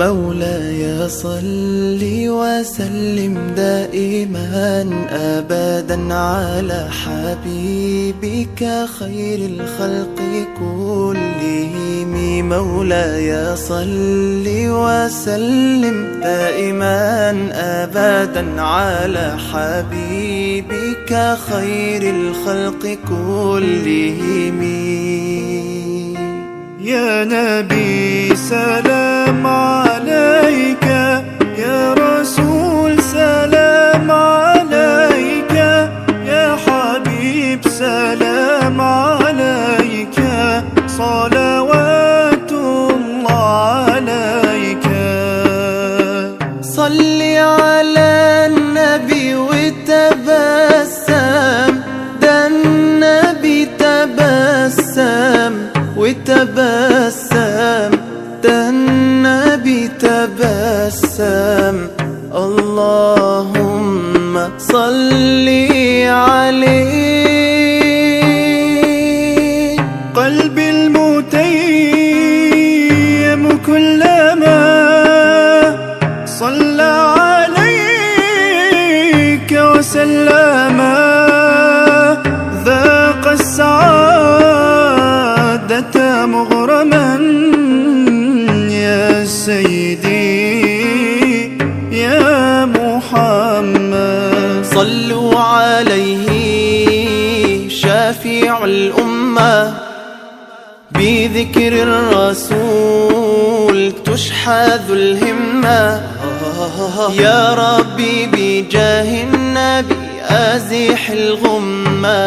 مولاي صل وسلم دائما أبدا على حبيبك خير الخلق كلهم. مولاي صل وسلم دائما أبدا على حبيبك خير الخلق كلهم. يا نبي سلام عليك، يا رسول سلام عليك، يا حبيب سلام عليك، صلوات الله عليك. صل على النبي وتبسم، ده النبي تبسم وتبسم، ده النبي تبسم. اللهم صل عليه. قلبي المتيم كلما صلى عليك وسلم ذاق السعادة مغرما. يا سيدي يا محمد صلوا عليه شافع الأمة، بذكر الرسول تشحذ الهمة. يا ربي بجاه النبي أزح الغمة،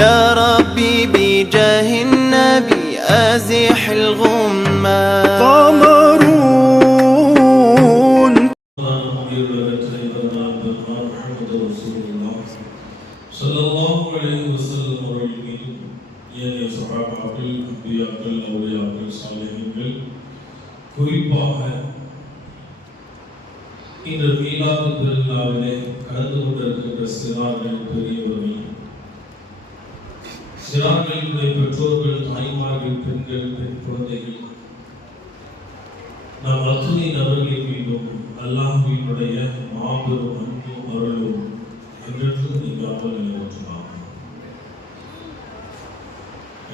يا ربي بجاه النبي أزح الغمة. قمرون ஸல்லல்லாஹு அலைஹி வஸல்லம் அவர்கள் மீதும் ஏனைய சஹாபாக்கள், அன்பியாக்கள், அவுலியாக்கள், சாலிஹீன்கள், குறிப்பாக இந்த மீலாது பெருவிழாவிலே கலந்து கொண்டிருக்கின்ற சிறார்கள், பெரியவர்கள், சிறார்களுடைய பெற்றோர்கள், தாய்மார்கள், பெண்கள், பெண் குழந்தைகள், நாம் அத்துணை நபர்களின் மீதும் அல்லாஹ்வினுடைய மாபெரும் அன்பும் அருளும் என்றென்றும் நீங்காமல் நிலைவற்றுமாக.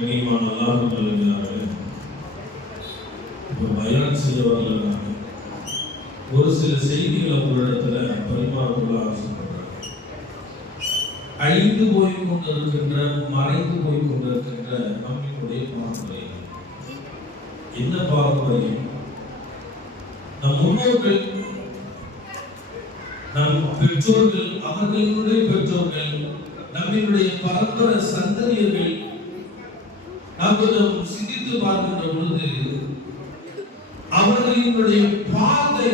இனிமான அல்லாஹ் நல்லதார்கள் இப்போ பயான் செய்ய வரலாங்க ஒரு சில செய்திகளை உங்களிடத்துல பரிமாறக்குள்ள ஆசைப்படுறாங்க. அழிந்து போய் கொண்டிருக்கின்ற, மறைந்து போய் கொண்டிருக்கின்ற நம்மளுடைய பாரம்பரியம். என்ன பாரம்பரியம்? நம் முன்னோர்கள், நம் பெற்றோர்கள், அவர்களுடைய பெற்றோர்கள், நம்மளுடைய பரம்பரை சந்ததியர்கள், நாம் கொஞ்சம் சிந்தித்து பார்க்கின்ற பொழுது அவர்களுடைய பாதை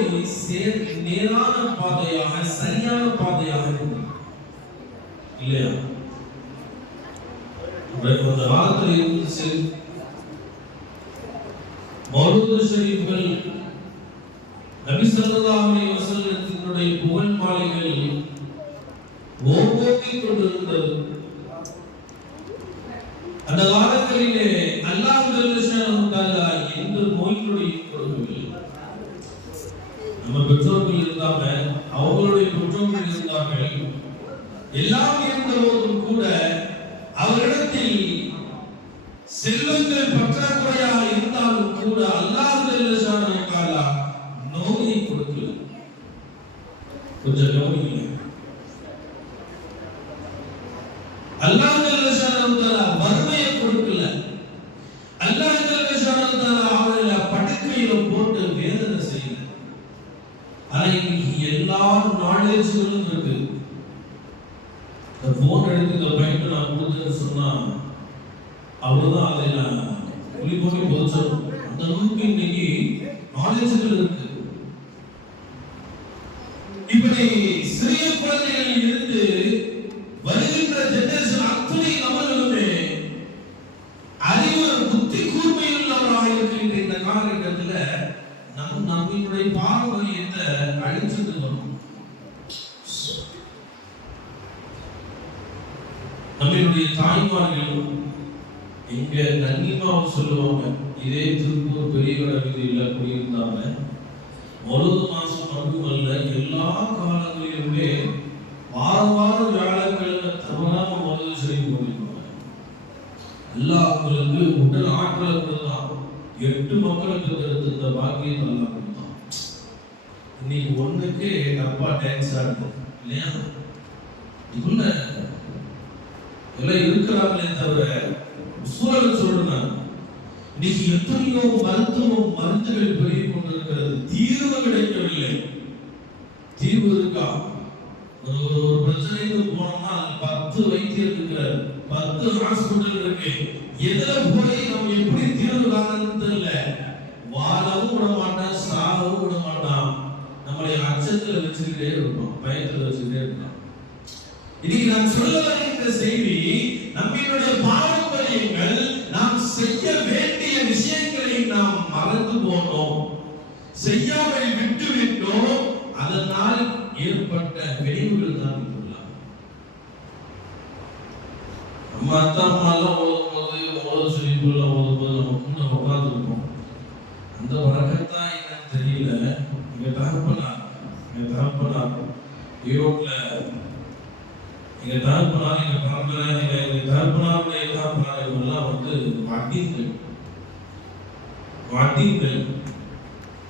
நேரான பாதையாக, சரியான பாதையாக இல்லையா? அந்த காலத்தில் இருந்துச்சு மௌலூத் ஷரீஃப்கள், நபி ஸல்லல்லாஹு அலைஹி வஸல்லத்தினுடைய புகழ் மாலைகள் ஓங்கோங்கிக் கொண்டிருந்தது. அந்த காலங்களிலே அல்லாஹ் ஜல்லஷானஹு தஆலா எந்த நோய்களையும் கொடுக்கவில்லை. நம்ம பெற்றோர்கள் இருந்தாங்க, அவர்களுடைய பெற்றோர்கள் இருந்தார்கள், எல்லாம் இருந்த போதும் கூட அவரிடத்தில் செல்வங்கள் பற்றாக்குறையாக இருந்தாலும் கூட அல்லாஹ் ஜல்லஷானஹு தஆலா நோயை கொடுக்கல. கொஞ்சம் கவனிங்க. அல்லாஹ் ஜல்லஷானஹு தஆலா வறுமையை கொடுக்கல. அல்லாஹ் ஜல்லஷானஹு தஆலா அவர்களை படுக்கையில போட்டு வேதனை செய்யல. ஆனா இன்னைக்கு எல்லா நாலேஜ்களும் இருக்கு. இந்த போன் எடுத்து இந்த பையன் நான் கொடுத்தேன்னு சொன்னா அவ்வளவுதான், அதை நான் புலி போட்டு போதிச்சிடும். அந்த அளவுக்கு இன்னைக்கு நாலேஜ்கள் இருக்கு. இப்படி சிறிய குழந்தைகளில் இருந்து வருகின்ற ஜெனரேஷன் அத்தனை நபர்களுமே அறிவு, புத்தி கூர்மையுள்ளவராக இருக்கின்ற இந்த காலகட்டத்தில் நம்மளுடைய பாரம்பரியத்தை அழிச்சிட்டு வரும். நம்மளுடைய தாய்மார்கள் எங்க நன்னிமாவும் சொல்லுவாங்க, இதே திருப்பூர் பெரிய கடை வீதியில் குடியிருந்தாங்க. மொழுது மாசம் மட்டுமல்ல, எல்லா காலங்களிலுமே வாரம் வியாழக்கிழமை தவறாம மொழுது செய்து கொண்டிருப்பாங்க. எல்லாம் அவங்களுக்கு உடல் ஆற்றல் கொடுத்தான். 8 மக்களுக்கு எடுத்த பாக்கியம் நல்லா கொடுத்தான். இன்னைக்கு ஒண்ணுக்கு எங்க அப்பா டான்ஸ் ஆடுது இல்லையா? இவங்க எல்லாம் இருக்கிறாங்களே தவிர சூழல் சொல்றேன். இன்னைக்கு எத்தனையோ மருந்துகள் பெருகி கொண்டிருக்கிறது, தீர்வு கிடைக்கவில்லை. தீர்வு இருக்கா? ஒரு பிரச்சனைக்கு போனோம்னா 10 வைத்தியர் இருக்கிறார், 10 ஹாஸ்பிட்டல் இருக்கு. எதுல போய் நம்ம எப்படி தீர்வு காணணும்னு தெரியல. வாழவும் விட மாட்டான், சாகவும் விட மாட்டான். நம்மளை அச்சத்துல வச்சுக்கிட்டே இருப்போம், பயத்துல வச்சுக்கிட்டே இருப்போம். இன்னைக்கு நான் சொல்ல வருகின்ற செய்தி, நம்மளுடைய பாரம்பரியங்கள், நாம் செய்ய வேண்டிய விஷயங்களை நாம் மறந்து போனோம், செய்யாமல் விட்டு விட்டோம். அதனால் ஏற்பட்ட விளைவுகள் தான் இதெல்லாம். நம்ம அத்தாம்மாலாம் ஓதும்போது சொல்லிக்குள்ள ஓதும்போது நம்ம கூட உட்கார்ந்துருப்போம். அந்த வழக்கத்தான் என்னன்னு தெரியல. எங்க தகப்பனார் ஈரோட்ல எங்க தகப்பனார், எங்க பரம்பரை, எங்க தகப்பனாருடைய தகப்பனார் இவங்கெல்லாம் வந்து வாத்தியங்கள்.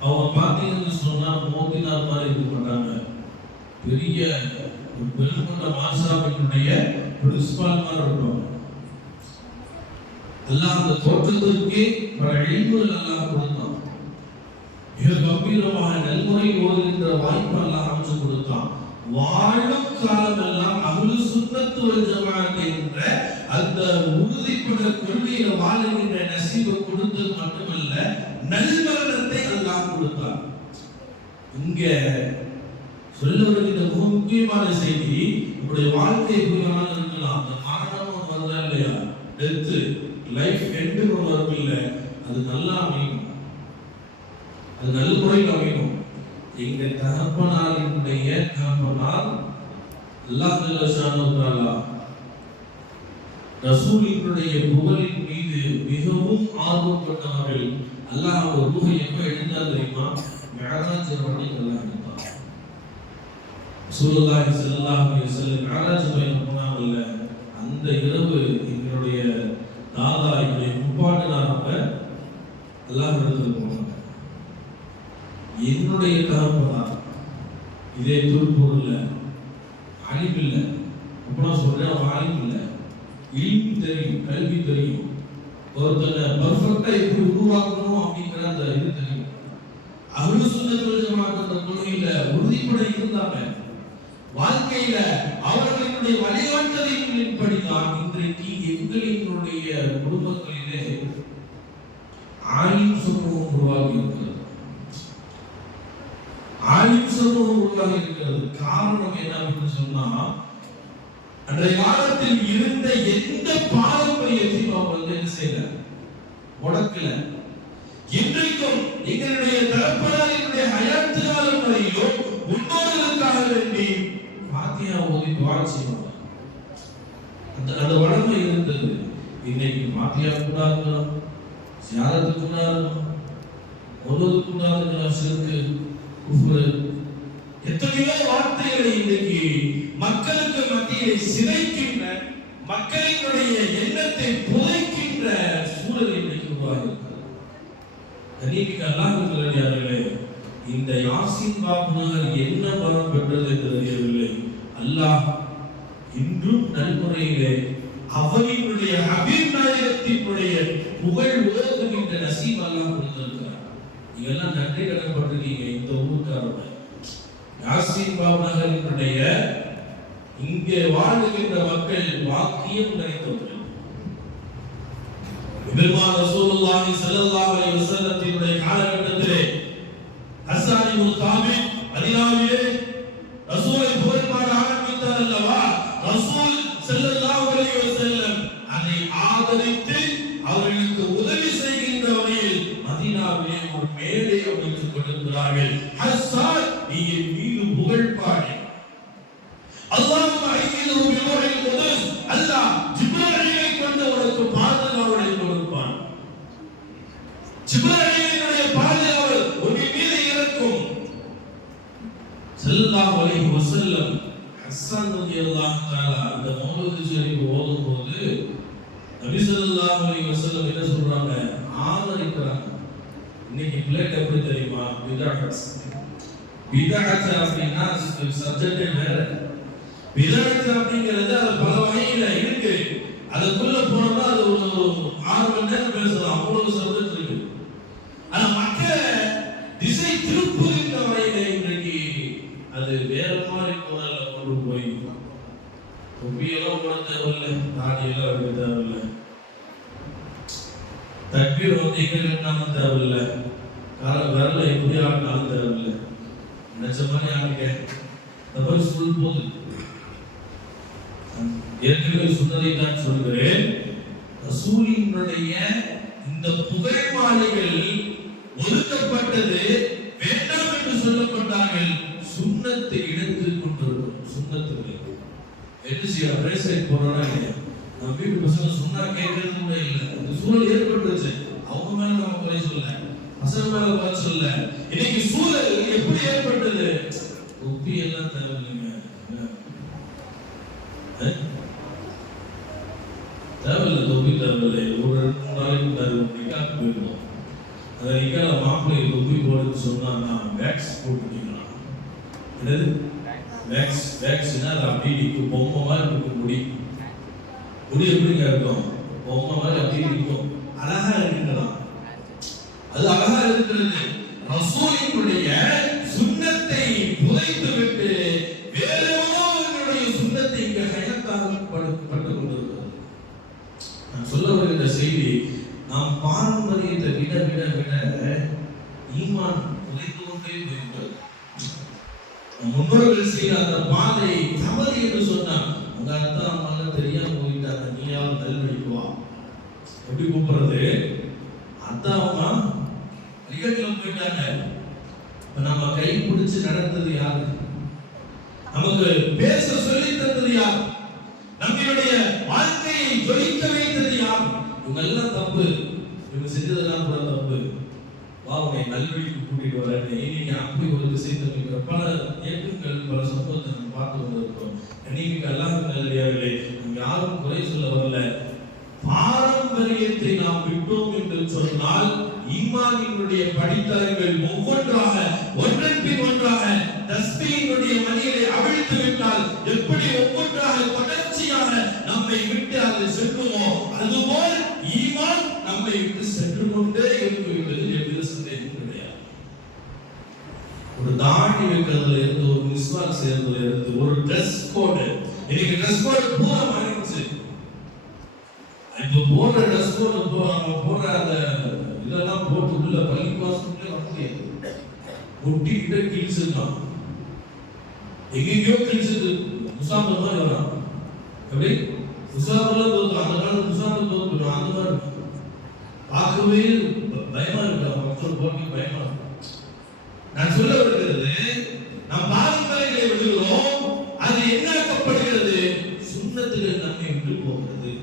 அவங்க பார்த்தீங்கன்னு சொன்னா மோதினார் மாதிரி இருக்க மாட்டாங்க. பெரிய பெருங்கொண்ட மாசாபினுடைய பிரின்சிபால் மாதிரி இருப்பாங்க. எல்லாம் அந்த தோற்றத்திற்கே பல இழிவுகள் எல்லாம் கொடுத்தான். மிக கம்பீரமாக நல்முறை ஓதுகின்ற வாய்ப்பு எல்லாம் அமைச்சு கொடுத்தான். வாழும் காலம் எல்லாம் அஹ்லு சுன்னத் வல் ஜமாஅத் என்ற அந்த உறுதிப்பட கொள்கையில வாழுகின்ற நசீபை கொடுத்தது மட்டுமல்ல, நல்மரணத்தை அல்லாஹ் கொடுத்தார். இங்க சொல்ல வருகின்ற முக்கியமான செய்தி, நம்முடைய வாழ்க்கை புரியமான இருக்கலாம். அந்த மரணம் வந்தா இல்லையா, டெத் லைஃப் எண்டு வரும் இல்லை, அது நல்லா அமையும், அது நல்ல முறையில் அமையும். எங்க தகப்பனாரினுடைய தகப்பனார் அல்லாஹ் ஜல்லஷானு தஆலா ரசூலினுடைய புகழின் மீது மிகவும் ஆர்வம் கொண்டவர்கள். அல்லாஹ் ஒரு ரூஹை எப்ப எழுந்தார் தெரியுமா? மிஅராஜ் இரவில் அல்லாஹ் எழுந்தார். ரசூலுல்லாஹி ஸல்லல்லாஹு அலைஹி வஸல்லம் மிஅராஜ் பயணம் போனாங்கல்ல, அந்த இரவு எங்களுடைய தாதா என்னுடைய முப்பாட்டனாரவங்க அல்லாஹ் இடத்துல போனாங்க. என்னுடைய தகப்பனார் இதே திருப்பூர்ல அலிம் இல்லை, அப்படின்னா சொல்றேன், அலிம் இல்லை, இல்மு தெரியும், கல்வி தெரியும், ஒருத்தனை பர்ஃபெக்டா எப்படி உருவாக்கணும் அப்படிங்கிற அந்த இது தெரியும். அஹ்லு சுன்னத் வல் ஜமாஅத் அந்த கொள்கையில உறுதிப்பட இருந்தாங்க. வாழ்க்கையில அவர்களுடைய வழிகாட்டுதலின்படிதான் இன்றைக்கு எங்களினுடைய குடும்பங்களிலே ஆலிம் சமூகம் உருவாகி இருக்கிறது. ஆலிம் சமூகம் உருவாகி இருக்கிறது. காரணம் என்ன அப்படின்னு சொன்னா, அன்றைய காலத்தில் இருந்த எந்த பாரம்பரியத்தையும் அவங்க வந்து என்ன செய்யல, முடக்கல. இன்றைக்கும் எங்களுடைய தகப்பனாரினுடைய ஹயாத்து காலம் வரையிலும் முன்னோர்களுக்காக வேண்டி பாத்தியா ஓதி துஆ செய்வாங்க. அந்த வழமை இருந்தது. இன்னைக்கு பாத்தியா கூடாது, ஜியாரத்து கூடாது, மௌலூது கூடாது, ஷிர்க், குஃப்ர், எத்தனையோ வார்த்தைகளை இன்னைக்கு மக்களுக்கு மத்தியிலே சிதைக்கின்ற, மக்களினுடைய எண்ணத்தை புதைக்கின்ற சூழல் இன்னைக்கு உருவாகிறது. கனிமிக்க அல்லாஹ்வுடைய இந்த யாசின் பாபுனார் என்ன பலம் பெற்றது என்று தெரியவில்லை. அல்லாஹ் இன்றும் நல்முறையிலே அவரினுடைய ஹபீப் நாயகத்தினுடைய புகழ் ஓதுகின்ற நசீப் அல்லாஹ் கொடுத்திருக்கிறார். இதெல்லாம் நன்றி கடன் பட்டிருக்கீங்க இந்த ஊர்க்காரங்க. யாசின் பாபுனாரினுடைய இங்கே வாழுகின்ற மக்கள் வாக்கியம் நிறைந்தவர்கள். பெருமானார் ரசூலுல்லாஹி ஸல்லல்லாஹு அலைஹி வஸல்லத்தினுடைய காலகட்டத்திலே ஹஸ்ஸான் இப்னு தாபித் மதீனாவிலே ரசூலை புகழ்பாட ஆரம்பித்தார் அல்லவா? ரசூல் ஸல்லல்லாஹு அலைஹி வஸல்லம் அதை ஆதரித்து அவர்களுக்கு உதவி செய்கின்ற வகையில் மதீனாவிலே ஒரு மேடை அமைத்துக் கொண்டிருக்கிறார்கள். ஹஸ்ஸான், நீ என் மீது புகழ்பாடு. அல்லாஹ்வும்ம ஐயிது பிருஹில் குதுஸ், அல்லாஹ் ஜிப்ரீலை கொண்டு உனக்கு பாதுகாவலை கொடுப்பான். ஸல்லல்லாஹு அலைஹி வஸல்லம் ஹஸ்ஸன் ரலியல்லாஹு தஆலா அந்த மௌலூத் ஷரீஃப் ஓதும்போது நபி ஸல்லல்லாஹு அலைஹி வஸல்லம் என்ன சொல்றாங்க, ஆதரிக்கிறாங்க. இன்னைக்கு பிளேட் எப்படி தெரியுமா, பிதஅத். பிதஅத் அப்படின்னா சப்ஜெக்டே வேற. பிதஅத் அப்படிங்கிறது அது பல வகையில இருக்கு. அதுக்குள்ள போனோம்னா அது ஒரு 6 மணி நேரம் பேசலாம், அவ்வளவு சப்ஜெக்ட் இருக்கு. ஆனா மக்களை திசை திருப்புகின்ற வகையில இன்றைக்கு அது வேற மாதிரி குரல்ல கொண்டு போய் தொப்பியெல்லாம் போட தேவையில்லை, தாடியெல்லாம் வைக்க தேவையில்லை, தக்பீர் வந்து எங்க கட்டினாலும் தேவையில்லை, விரல எப்படி ஆட்டினாலும் தேவையில்லை. நினைச்ச மாதிரி ஆளுங்க இந்த மாதிரி சொல் போது ஏற்கனவே சொன்னதை தான் சொல்கிறேன். ரசூலினுடைய இந்த புகைமாலைகள் ஒதுக்கப்பட்டது வேண்டாம் என்று சொல்லப்பட்டார்கள். சுன்னத்தை எடுத்துக் கொண்டிருக்கும். சுன்னத்துகளை என்ன செய்ய பிரேசைட் போறோம்னா இல்லையா, நம்ம வீட்டு பசங்க சொன்னா கேட்கறது கூட இல்லை. இந்த சூழல் ஏற்பட்டுருச்சு. அவங்க மேல நம்ம குறை சொல்ல, பசங்க மேல குறை சொல்ல. இன்னைக்கு சூழல் எப்படி ஏற்பட்டது, ஒப்பி எல்லாம் தேவையில்லைங்க, தேவையில்லை, தொப்பி தேவையில்லை. ஒரு 2 நாளைக்கு நிக்காக்கு போயிருந்தோம். அந்த நிக்கால மாப்பிள்ளை தொப்பி போடுன்னு சொன்னா நான் வேக்ஸ் போட்டுட்டீங்களா, என்னது வேக்ஸ், வேக்ஸ்னா அது அப்படியே நிற்கும், பொம்மை மாதிரி இருக்கும். முடி எப்படிங்க இருக்கும், பொம்மை மாதிரி அப்படியே நிற்கும், அழகா இருக்கலாம். அது அழகா இருக்கிறது. ரசூலினுடைய சுன்னத்தை புதைத்து விட்டு வேற ஒருவருடைய சுன்னத்தை இங்க ஹயத்தாக பட்டு கொண்டிருக்கிறது. நான் சொல்ல வருகிற செய்தி, நாம் பாரம்பரியத்தை விட விட விட ஈமான் புதைத்து கொண்டே போயிருக்கிறது. முன்னோர்கள் செய்த அந்த பாதை தவறு என்று சொன்னான். உங்க அத்தா அம்மா தெரியாம போயிட்டாங்க, நீயாவது நல்வழிக்குவா எப்படி கூப்பிடுறது. அத்தா அம்மா நிகழ்ச்சியில் போயிட்டாங்க. நம்ம கை பிடிச்சு நடந்தது யாரு, நமக்கு பேச சொல்லி தந்தது யார், நம்மளுடைய வாழ்க்கையை ஜொலிக்க வைத்தது யார். இவங்க எல்லாம் தப்பு, இவங்க செஞ்சதெல்லாம் கூட தப்பு. உன்னை நல்வழிக்கு கூட்டிட்டு வரேன். இன்னைக்கு அப்படி ஒரு திசை தம்பிக்கிற பல இயக்கங்கள், பல சம்பவத்தை நம்ம பார்த்து கொண்டிருக்கிறோம். இன்னைக்கு எல்லாம் நல்லடியார்களே, யாரும் குறை சொல்ல வரல. பாரம்பரியத்தை நாம் விட்டோம் என்று சொன்னால் ஈமானினுடைய படித்தரங்கள் ஒவ்வொன்றாக ஒன்றன் பின் ஒன்றாக தஸ்பீஹினுடைய மணிகளை அவிழ்த்து விட்டால் எப்படி ஒவ்வொன்றாக தொடர்ச்சியாக நம்மை விட்டு அது செல்லுமோ, அதுபோல் ஈமான் நம்மை விட்டு சென்று கொண்டே இருக்கிறது. எவ்வித சந்தேகம் கிடையாது. ஒரு தாடி வைக்கிறதுல இருந்து, ஒரு மிஸ்வாக் செய்யறதுல இருந்து, ஒரு ட்ரெஸ் கோடு, இன்னைக்கு ட்ரெஸ் கோடு பூரா மாறிடுச்சு. இப்போ போடுற ட்ரெஸ் கோடு போடுற அந்த இதெல்லாம் போட்டு உள்ள பள்ளிவாசலுக்குள்ளே வர முடியாது. ஒட்டிக்கிட்ட கிழிச்சிருக்கான், எங்கெங்கயோ கிழிச்சிட்டு முசாம்பர் மாதிரி வரான். எப்படி முசாம்பர்லாம் தோத்து, அந்த காலத்துல முசாம்பர் தோத்து அந்த மாதிரி பார்க்கவே பயமா இருக்கு. மக்கள் போட்டு பயமா இருக்கு. நான் சொல்ல வருகிறது, நாம் பாரம்பரியங்களை விடுகிறோம், அது என்னாக்கப்படுகிறது, சுன்னத்துகள் நம்மை விட்டு போகிறது.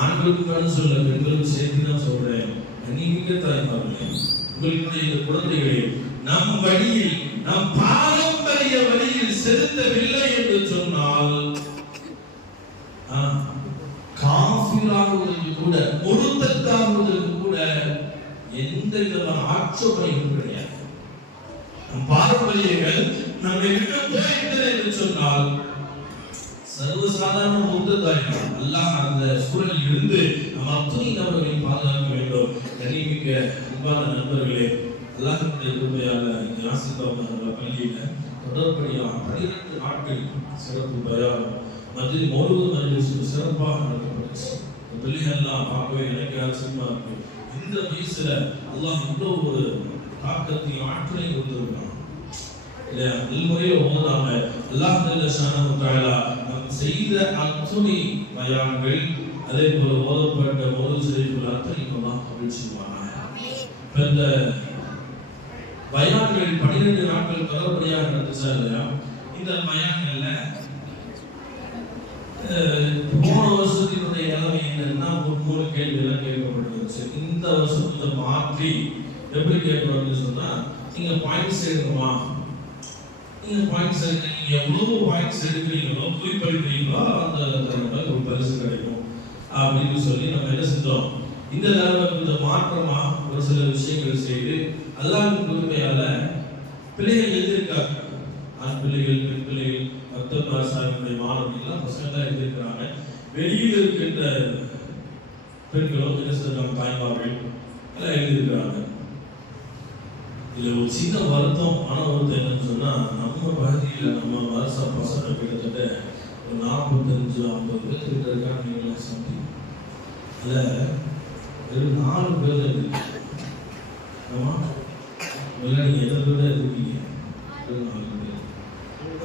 ஆண்களுக்கு சொல்ல, பெண்களுக்கு சேர்த்து தான் சொல்றேன். நீங்க தாய்மார்களே, உங்களுடைய இந்த குழந்தைகளை நம் வழியில், நம் பாரம்பரிய வழியில் செலுத்தவில்லை என்று சொன்னால் காஃபிராகுவதற்கு கூட, முருத்தத்தாகுவதற்கு கூட எந்த விதமான ஆட்சேபனையும் கிடையாது. நம் பாரம்பரியங்கள் நம்மை விட்டு போய்விட்டது என்று சொன்னால் சர்வசாதாரண முருத்தத்தாயிரம். அல்லாஹ் அந்த சூழலில் இருந்து நம் அத்தனை நபர்களையும் பாதுகாக்க வேண்டும். கண்ணியமிக்க அன்பான நண்பர்களே, அல்லாஹ்வுடைய கிருபையால இந்த ஆசிரியர் பள்ளியில தொடர்படியாக 12 நாட்கள் சிறப்பு பயான் மஜ்லிஸ் மௌலூத் மஜ்லிஸ் சிறப்பாக நடத்தப்பட்டுச்சு. இந்த பள்ளிகள்லாம் பார்க்கவே எனக்கு ஆச்சரியமா இருக்கு. இந்த வயசுல அல்லாஹ் இவ்வளோ ஒரு தாக்கத்தையும் ஆற்றலையும் கொடுத்துருக்கான். இல்லையா, முறையில் ஓதாம அல்லாஹ் ஜல்லஷானஹு தஆலா நாம் செய்த அத்துணை பயான்கள், அதே போல ஓதப்பட்ட மௌலூத் ஷரீஃப்கள் அத்தனையும் அல்லாஹ் கபூல் செய்வானாக. இந்த பயான்கள் 12 நாட்கள் தொடர்படியாக நடந்துச்சா இல்லையா? இந்த பயான்கள்ல போன வருஷத்தினுடைய நிலைமை என்னன்னா, 3 கேள்வியெல்லாம் கேட்கப்பட்டுருச்சு. இந்த வருஷத்தை மாற்றி எப்படி கேட்கணும்னு சொன்னா, நீங்க பாயிண்ட்ஸ் எடுக்கணுமா, நீங்க பாயிண்ட்ஸ் எடுக்க, நீங்க எவ்வளவு பாயிண்ட்ஸ் எடுக்கிறீங்களோ குறிப்பெடுக்கிறீங்களோ அந்த தடவை ஒரு பரிசு கிடைக்கும் அப்படின்னு சொல்லி நம்ம என்ன செஞ்சோம். இந்த தடவை கொஞ்சம் மாற்றமா ஒரு சில விஷயங்கள் செய்து அல்லாஹ்வின் கிருபையால பிள்ளைகள் எழுதியிருக்காங்க. ஆண் பிள்ளைகள், பெண் பிள்ளைகள், மத்தமாசாவினுடைய மாணவர்கள் பசங்க தான் எழுதியிருக்கிறாங்க. வெளியில் இருக்கின்ற பெண்களும் தினசரி தாய்மார்கள் எல்லாம் எழுதியிருக்கிறாங்க. இதுல ஒரு சின்ன வருத்தம், மன வருத்தம் என்னன்னு சொன்னா, நம்ம பகுதியில் நம்ம வருஷ பசங்க கிட்டத்தட்ட ஒரு 45-50 பேர் கிட்ட இருக்காங்க. நீங்களாம் சம்திங் அதில் வெறும் 4 பேர் இருக்கு. ஆமா, இல்லை நீங்கள் எத்தனை பேர் தான் இருக்கீங்க? 4 பேர்.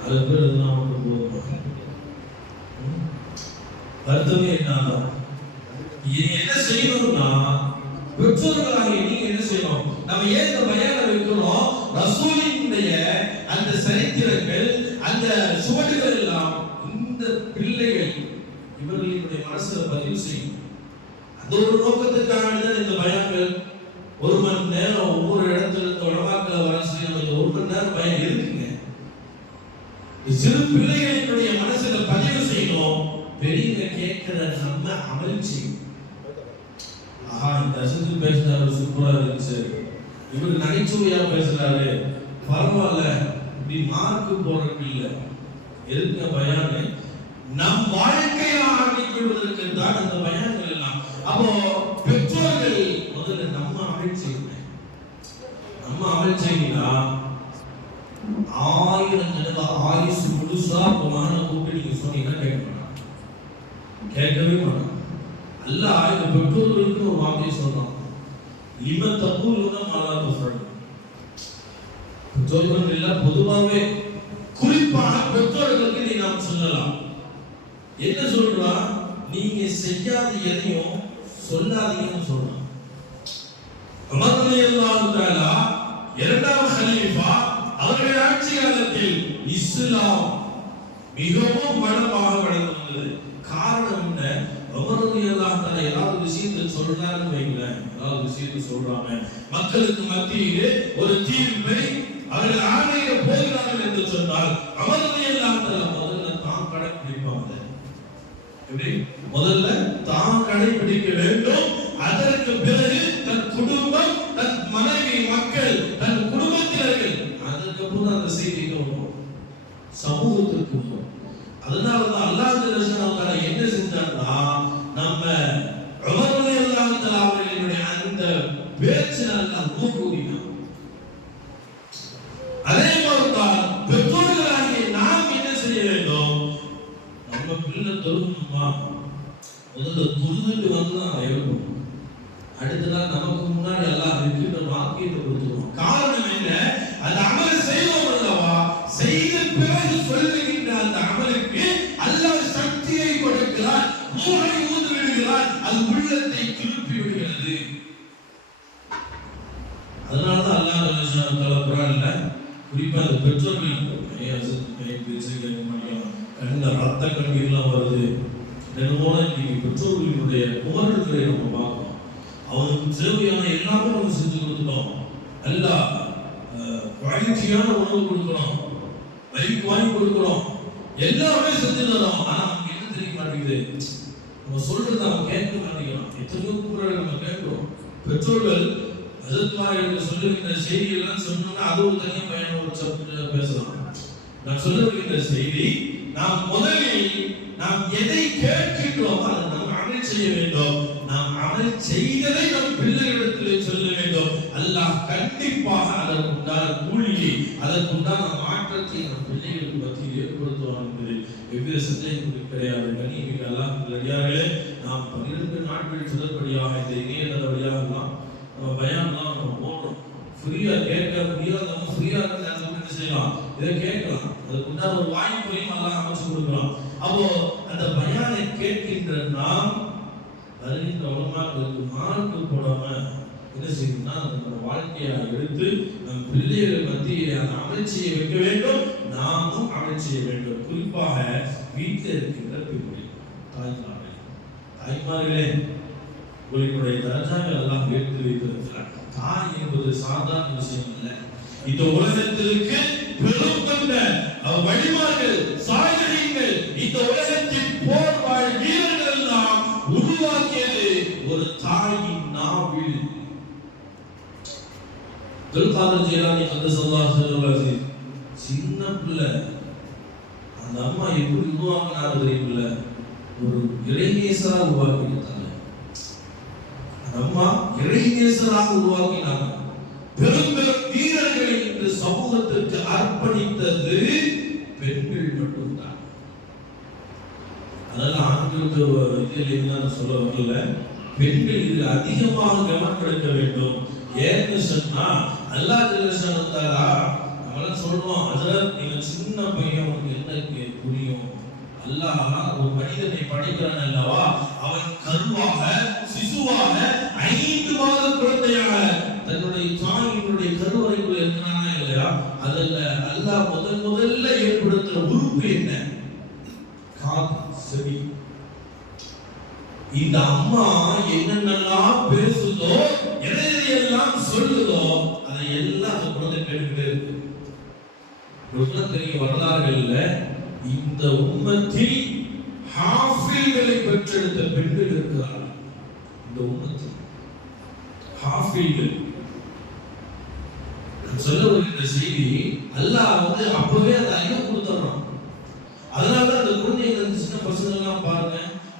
4 பேர் இருந்தால் அவங்களுக்கு போதுமா? வருத்தமே என்னன்னா, என்ன செய்யணும்னா பெற்றோர்களாக நீங்க என்ன செய்யணும்? நம்ம ஏன் இந்த பயான வைக்கிறோம்? ரசூலினுடைய அந்த சரித்திரங்கள், அந்த சுவடுகள் எல்லாம் இந்த பிள்ளைகள் இவர்களுடைய மனசுல பதிவு செய்யும். அந்த ஒரு நோக்கத்துக்காக இந்த பயான்கள் 1 மணி நேரம் ஒவ்வொரு இடத்துல உலமாக்களை வர சொல்லி நம்ம 1 மணி நேரம் பயன் இருக்குங்க. சிறு பிள்ளைகளுடைய மனசுல பதிவு செய்யணும். பெரியவங்க கேட்கிற நம்ம அமல் செய்யும். ஆஹா, இந்த அசத்து பேசுறாரு, சூப்பரா இருந்துச்சு, இவர் நகைச்சுவையா பேசுறாரு, பரவாயில்ல, இப்படி மார்க்கு போடுறது இல்லை. எதுக்கு பயானு? நம் வாழ்க்கையை ஆரம்பிக்கிறதுக்கு தான் இந்த பயான்கள் எல்லாம். அப்போ பெற்றோர்கள் முதல்ல நம்ம அமல் செய்யணும். நம்ம அமல் செய்யலா 1000 ஜனங்க ஆயுசு முழுசா மகனை கூப்பிட்டு நீங்க சொன்னீங்கன்னா கேட்கவே மாட்டான். அல்லாஹ் இந்த பெற்றோர்களுக்கு ஒரு வார்த்தை சொல்றான், லிம தக்கூலுன மாலா தஃபல். பெற்றோர்கள் எல்லாம் பொதுவாகவே குறிப்பாக பெற்றோர்களுக்கு நீ நாம் சொல்லலாம். என்ன சொல்றா? நீங்க செய்யாத எதையும் சொல்லாதீங்கன்னு சொல்றான். உமர் ரலியல்லாஹு தஆலா 2வது கலீஃபா அவருடைய ஆட்சி காலத்தில் இஸ்லாம் மிகவும் பலமாக வளர்ந்து வந்தது. காரணம் என்ன? உமர் ரலியல்லாஹு தஆலா ஏதாவது விஷயத்தை சொல்றாருன்னு வைங்களேன், ஏதாவது விஷயத்தை சொல்றாங்க, மக்களுக்கு மத்தியிலே ஒரு தீர்ப்பை அவர்கள் ஆணையிட போகிறார்கள் என்று சொன்னால் உமர் ரலியல்லாஹு தஆலா முதல்ல தான் கடைபிடிப்பாங்க. எப்படி? முதல்ல தான் கடைபிடிக்க வேண்டும். அதற்கு பிறகு தன் குடும்பம், தன் மனைவி, மக்கள், தன் குடும்பத்தினர்கள், அதுக்கப்புறம் அந்த செய்திக்கு வரும், சமூகத்திற்கு வரும். அதனாலதான் அல்லாஹ் ஜல்லல்லாஹு என்ன செஞ்சார்னா, நம்ம உமர் ரலியல்லாஹு தஆலா அவர்களுடைய அந்த பேச்சினால் ஊக்குவித்தார். அதே போலதான் பெற்றோர்களாகிய நாம் என்ன செய்ய வேண்டும்? நம்ம பிள்ளை தொழுகணுமா, முதல்ல தொழுதுட்டு வந்து நான் எழுப்பணும். அடுத்த நாள் நமக்கு முன்னாடி எல்லாம் இருக்கின்ற வாக்கியத்தை கொடுத்துருவோம். காரணம் என்ன? அந்த அமலை செய்வோம் அல்லவா, செய்த பிறகு சொல்லுகின்ற அந்த அமலுக்கு அல்லாஹ் சக்தியை கொடுக்கிறார், ஊரை ஊது விடுகிறார், அது உள்ளத்தை திருப்பி விடுகிறது. அதனாலதான் அல்லாஹ் ஜல்லல்லாஹு குர்ஆன்ல குறிப்பா அந்த பெற்றோர்கள் கண்ட ரத்த கண்ணீர்லாம் வருது. போல இன்னைக்கு பெற்றோர்களுடைய குமரல்களை நம்ம பார்க்கணும். அவனுக்கு தேவையான எல்லாமே நம்ம செஞ்சு கொடுத்துட்டோம். நல்லா குவாலிட்டியான உணவு கொடுக்கணும், பைக் வாங்கி கொடுக்கணும், எல்லாமே செஞ்சு தரோம். ஆனா நமக்கு என்ன தெரிய மாட்டேங்குது, நம்ம சொல்றது நம்ம கேட்க மாட்டேங்கிறோம். எத்தனையோ குமரல் நம்ம கேட்கிறோம். பெற்றோர்கள் அஜத்மார்கள் சொல்லுகின்ற செய்தியெல்லாம் சொன்னோம்னா அது ஒரு தனியாக பயணம் பேசலாம். நான் சொல்லுகின்ற செய்தி, நாம் முதலில் நாம் எதை கேட்கின்றோம் அதை நாம் அமல் செய்ய வேண்டும். நாம் அமல் செய்ததை நம் பிள்ளைகளிடத்தில் சொல்ல வேண்டும். அல்லாஹ் கண்டிப்பாக அதற்குண்டான கூலியை, அதற்குண்டான மாற்றத்தை நம் பிள்ளைகளுக்கு மத்தியில் ஏற்படுத்துவான் என்பதில் எவ்வித சந்தேகம் கிடையாது. கண்ணியமிக்க அல்லாஹ் நல்லடியார்களே, நாம் 12 நாட்கள் சிறப்படியாக இந்த இணையதள வழியாகலாம் பயான்லாம் நம்ம போடுறோம். ஃப்ரீயா கேட்க முடியாதவங்க ஃப்ரீயா என்ன செய்யலாம், இதை கேட்கலாம். அதுக்குண்டான ஒரு வாய்ப்பையும் அல்லாஹ் அமைச்சு கொடுக்கலாம். அப்போ அந்த பயானை கேட்கின்ற நாம் வருகின்ற உலமாக்களுக்கு மார்க்கு போடாம என்ன செய்யணும்னா, நம்ம வாழ்க்கையாக எடுத்து நம் பிள்ளைகள் மத்தியில் அந்த அமர்ச்சியை வைக்க வேண்டும், நாமும் அமர்ச்சியை வேண்டும். குறிப்பாக வீட்டில் இருக்கின்ற பெண்கள், தாய்மார்களே, உங்களுடைய தரஜாவை எல்லாம் உயர்த்தி வைத்திருக்கிறார். தாய் என்பது சாதாரண விஷயம் இல்லை. இந்த உலகத்திற்கு பெரும் கொண்ட வழிமார்கள் சாயகங்கள் இந்த உலகத்தின் போர் வாழ் வீரர்கள் எல்லாம் உருவாக்கியது ஒரு தாயின் நாவில். துல்காதர் ஜீலானி கத்தஸல்லாஹு அலைஹி வஸல்லம் சின்ன பிள்ளை அந்த அம்மா எப்படி உருவாக்கினாரு தெரியல, ஒரு இறைநேசரா உருவாக்கிட்டாங்க. அந்த அம்மா இறைநேசராக உருவாக்கினாங்க. பெரும் பெரும் வீரர்களை இந்த சமூகத்திற்கு அர்ப்பணித்தது பெண்கள் மட்டும்தான். அதெல்லாம் ஆண்களுக்கு இதில் சொல்ல வரல, பெண்கள் இதில் அதிகமாக கவனம் எடுக்க வேண்டும். ஏன்னு சொன்னா அல்லாஹ் ஜல்லல்லாஹு தஆலா நம்மளாம் சொல்றோம், ஹஜ்ரத் நீங்க சின்ன பையன் உங்களுக்கு என்ன புரியும், அல்லாஹ் ஒரு மனிதனை படைக்கிறான் அல்லவா, அவன் கருவாக சிசுவாக 5 மாத குழந்தையாக தன்னுடைய தாயினுடைய கருவறைக்குள் இருக்கிறானா இல்லையா, அதுல அல்லாஹ் முதல்ல ஏற்படுத்துற உறுப்பு என்ன? காது, செவி. இந்த அம்மா என்னென்னலாம் பேசுதோ, எதையெல்லாம் சொல்லுதோ, அதை எல்லாம் அந்த குழந்தை கேட்டுக்கிட்டே இருக்கு. தெரியும் வரலாறுகள்ல இந்த உம்மத்தில் ஹாஃபில்களை பெற்றெடுத்த பெண்கள் இருக்கிறார்கள். இந்த உம்மத்தில் ஹாஃபில்கள் சொல்ல வருகின்ற செய்தி, அல்லாஹ் அப்பவே அந்த அறிவு கொடுத்துறான். அதனாலதான் அந்த குழந்தைங்க சின்ன பசங்க எல்லாம் பாருங்க,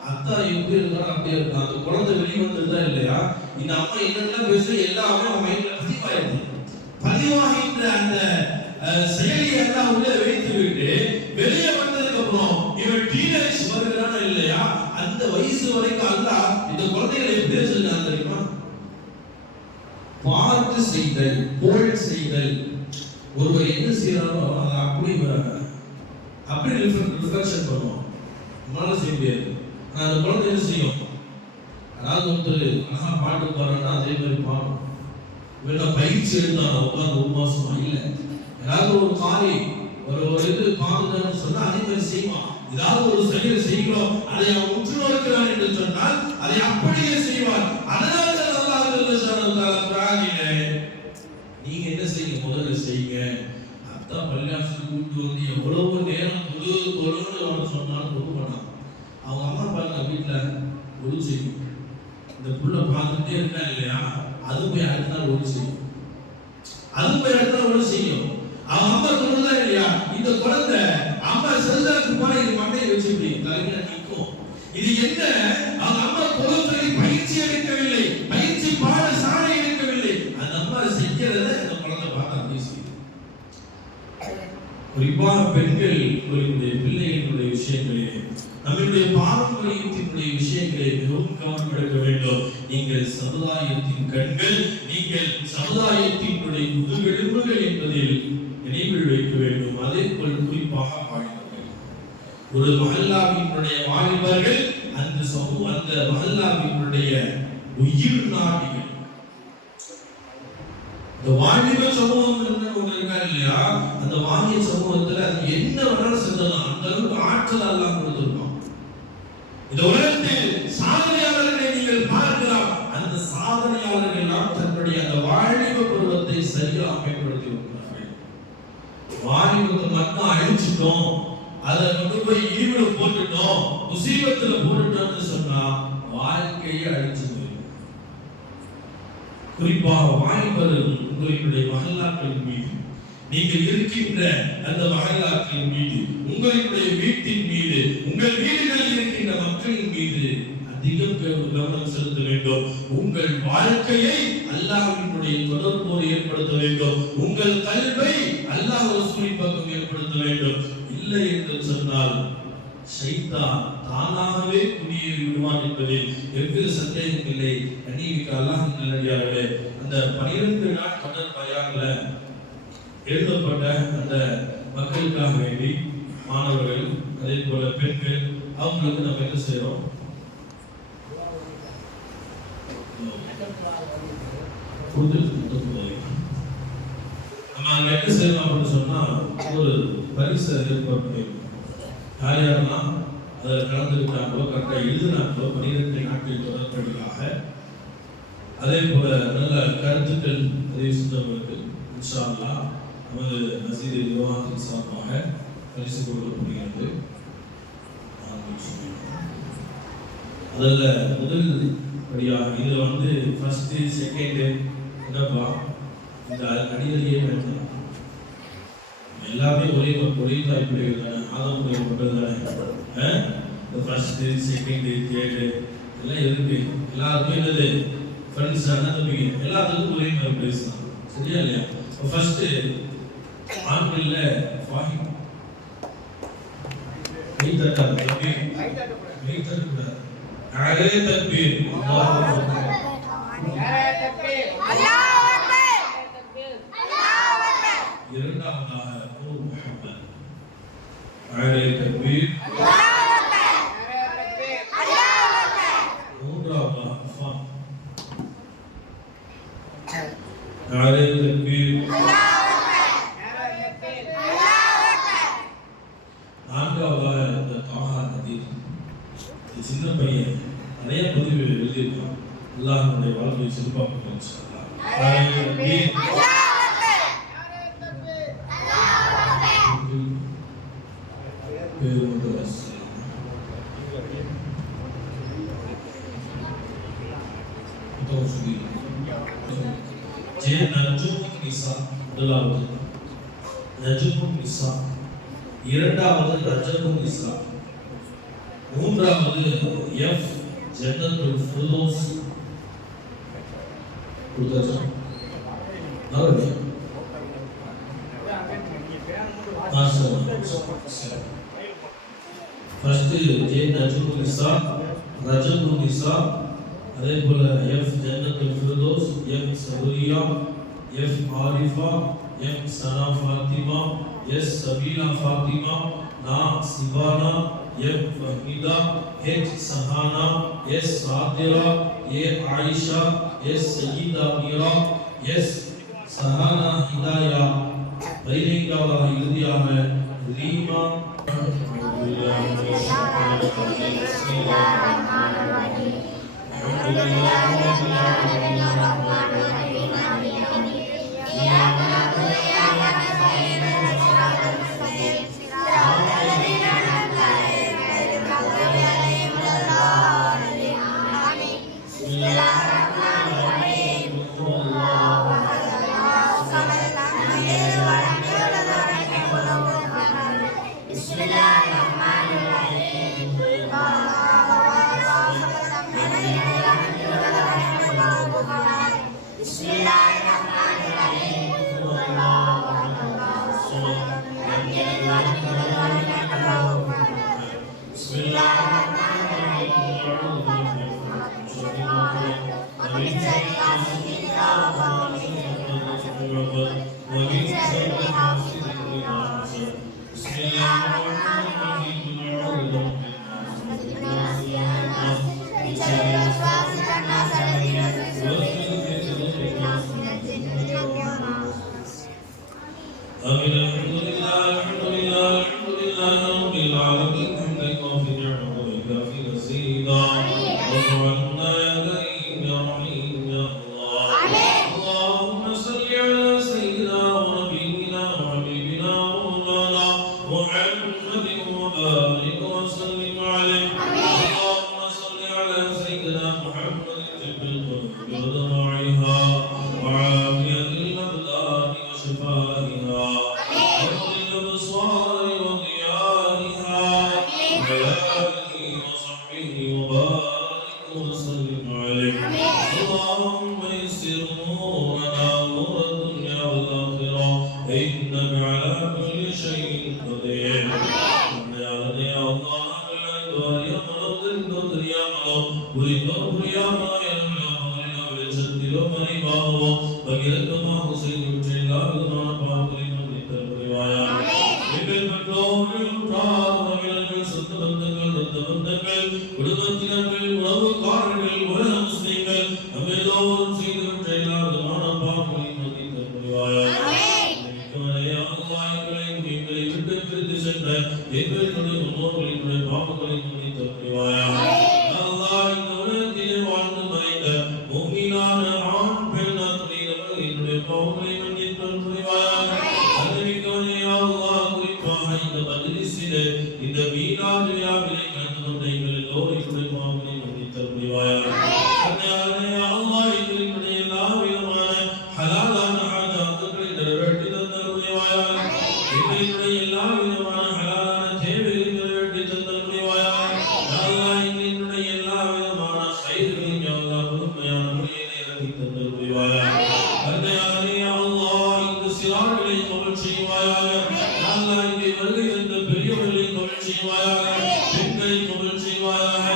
அத்தா எப்படி இருக்காரோ அப்படியே இருக்கா. அந்த குழந்தை வெளிவந்ததா இல்லையா, இந்த அம்மா என்னென்ன பேச எல்லாமே அவன் மைண்ட்ல பதிவாயிடுது. பதிவாகின்ற அந்த செயலியை எல்லாம் உள்ள வைத்து விட்டு வெளியே வந்ததுக்கு அப்புறம் இவன் டீனேஜ் வருகிறானா இல்லையா, அந்த வயசு வரைக்கும் அல்லாஹ் இந்த குழந்தைகளை எப்படி வச்சிருக்கான் தெரியுமா? பார்த்து செய்தல், போல் செய்தல். ஒருவர் என்ன செய்யறாரோ அதை அப்படி ரிஃப்ளெக்ஷன் பண்ணுவோம். நம்மளால செய்ய முடியாது. அந்த குழந்தை என்ன செய்யும், அதாவது ஒருத்தர் அழகா பாட்டு பாடுறா அதே மாதிரி பாடும். இவங்க பயிற்சி எடுத்தாங்க உட்காந்து 1 மாசமா இல்லை, ஏதாவது ஒரு காரியம் ஒரு இது பார்த்துட்டான்னு சொன்னா அதே மாதிரி செய்வான். ஏதாவது ஒரு செயலை செய்கிறோம், அதை அவன் உற்று நோக்கிறான் என்று சொன்னால் அதை அப்படியே செய்வான். அதனால அல்லாஹ் ஜல்லல்லாஹு தஆலா நீங்க என்ன செய்யுங்க, முதல்ல செய்யுங்க. அத்தா பள்ளியாசல் கூட்டு வந்து எவ்வளவு நேரம் தொழுன்னு அவன் சொன்னாலும் தொழு பண்ணான். அவங்க அம்மா பாருங்க வீட்டுல ஒழு செய்யும். இந்த புள்ள பார்த்துட்டே இருக்கா இல்லையா, அது போய் அடுத்த நாள் ஒழு செய்யும், அது போய் அடுத்த நாள் ஒழு செய்யும். அவன் அம்மா சொல்லுதா இல்லையா, இந்த குழந்தை அம்மா செல்தாக்கு போன இது மண்டையை வச்சுட்டு தலையில நிற்கும். இது என்ன, அவங்க அம்மா தொழுகையை பயிற்சி எடுக்கவில்லை, பயிற்சி பாடசாலை எடுக்கவில்லை, அந்த அம்மா செய்யறத இந்த குழந்தை பார்த்தா அப்படி செய்யும். குறிப்பாக பெண்கள் உங்களுடைய பிள்ளைகளுடைய விஷயங்களிலே, நம்முடைய பாரம்பரியத்தினுடைய விஷயங்களை மிகவும் கவனம் எடுக்க வேண்டும். நீங்கள் சமுதாயத்தின் கண்கள், நீங்கள் சமுதாயத்தினுடைய முதுகெலும்புகள் என்பதில் நினைவில் வைக்க வேண்டும். அதே போல் குறிப்பாக வாலிபர்கள், ஒரு மஹல்லாவினுடைய வாலிபர்கள் அந்த மஹல்லாவினுடைய உயிர் நாடிகள். இந்த வாலிப சமூகம் ஒன்று இருக்கா இல்லையா, அந்த வாலிப சமூகத்துல அது என்ன வேணாலும் செஞ்சலாம், அந்த அளவுக்கு ஆற்றல் எல்லாம் கொடுத்திருக்கோம். இந்த உலகத்தில் சாதனையாளர்களை நீங்கள் பார்க்கலாம், அந்த சாதனையாளர்கள் எல்லாம் தன்னுடைய அந்த வாலிப பருவத்தை சரியாக பயன்படுத்தி இருக்கிறார்கள். வாலிபத்தை மட்டும் அழிச்சிட்டோம், அதை கொண்டு போய் ஈவில போட்டுட்டோம், முசீபத்துல போட்டுட்டோம்னு சொன்னா வாழ்க்கையை அழிச்சு போயிடும். குறிப்பாக வாலிபர்கள் உங்களுடைய மஹல்லாக்கள் மீது, நீங்கள் இருக்கின்ற அந்த மஹல்லாக்கள் மீது, உங்களுடைய வீட்டின் மீது, உங்கள் வீடுகளில் இருக்கின்ற மக்களின் மீது அதிகம் கவனம் செலுத்த வேண்டும். உங்கள் வாழ்க்கையை அல்லாஹ்வினுடைய தொடர்போடு ஏற்படுத்த வேண்டும். உங்கள் கல்வை அல்லாஹ் ரசூலின் பக்கம் ஏற்படுத்த வேண்டும். இல்லை என்று சொன்னால் ஷைத்தான் தானாகவே குடியேறி விடுவான் என்பதில் எவ்வித சந்தேகம் இல்லை. கண்ணியமிக்க அல்லாஹ்வின் நல்லடியார்களே, அந்த 12 நாள் தொடர் பயான்ல எழுதப்பட்ட அந்த மக்களுக்காக வேண்டி மாணவர்கள், அதே போல பெண்கள், அவங்களுக்கு நம்ம என்ன செய்யறோம், நம்ம என்ன செய்யணும் அப்படின்னு சொன்னா ஒரு பரிசு ஏற்பாடு பண்ணிருக்கோம். யார் யாரெல்லாம் அதில் கலந்துக்கிட்டாங்களோ, கரெக்டாக எழுதினாங்களோ 12 நாட்கள் தொடர்படியாக, அதே போல நல்ல கருத்துக்கள் பதிவு செஞ்சவங்களுக்கு இன்ஷா அல்லாஹ் நமது மஸ்ஜித் நிர்வாகத்தின் சார்பாக பரிசு கொடுக்கப்படுகிறது. அதில் முதல் படியாக இதில் வந்து ஃபர்ஸ்ட் செகண்ட் என்னப்பா இந்த அடிதடியே வேண்டாம். எல்லாமே ஒரே தாய்ப்பிள்ளைகள் தானே, ஆதமுடைய மக்கள் தானே. இந்த ஃபர்ஸ்ட் செகண்ட் தேர்டு எல்லாம் இருக்கு. எல்லாருக்கும் என்னது ஃப்ரெண்ட்ஸ் அண்ணன் தம்பிங்க எல்லாத்துக்கும் ஒரே மாதிரி பேசலாம். சரியா இல்லையா? ஃபர்ஸ்ட் ஆண்கள்ல ஃபாஹிம் நாரே தக்பீர் அல்லாஹு அக்பர் நாரே தக்பீர் அல்லாஹு அக்பர் அல்லாஹு அக்பர். இரண்டாவதாக நூர் முஹம்மத் நாரே தக்பீர் அல்லாஹு அக்பர் நாரே தக்பீர் அல்லாஹு அக்பர். மூன்றாவதாக அஃபான் நாரே தக்பீர் அல்லாஹு அக்பர் நாரே தக்பீர் அல்லாஹு அக்பர். நான்காவதாக இந்த தாஹா நதீர் சின்ன பையன் நிறைய பதிவு எழுதியிருக்கான். அல்லாஹ்வுடைய வாழ்க்கையை சிறப்பாக இரண்டாவது ரஜபுன் நிசா, மூன்றாவது எஃப் ஜன்னத்துல் ஃபிர்தௌஸ் கொடுத்தாச்சா? நாலு ஃபர்ஸ்ட் ஜே நஜ்முன் நிசா, ரஜபுன் நிசா, அதே போல F Jannathul Firdaus, F Sabariya, F Arifa, F Sana Fathima, S Sabeena Fathima, நா Sivana, F Faheeda, H Sahana, S Sadhira, A Ayesha, S Sayeeda Meera, S Sahana Hidaya. பதினைந்தாவது இறுதியாக ரீமா. Amen. அன்னையாரே அல்லாஹ் இந்த சிறார்களை கபூல் செய்வாயாக அல்லாஹ் இங்கே வருகின்ற பெரியவர்களை கபூல் செய்வாயாக பெண்களை கபூல் செய்வாயாக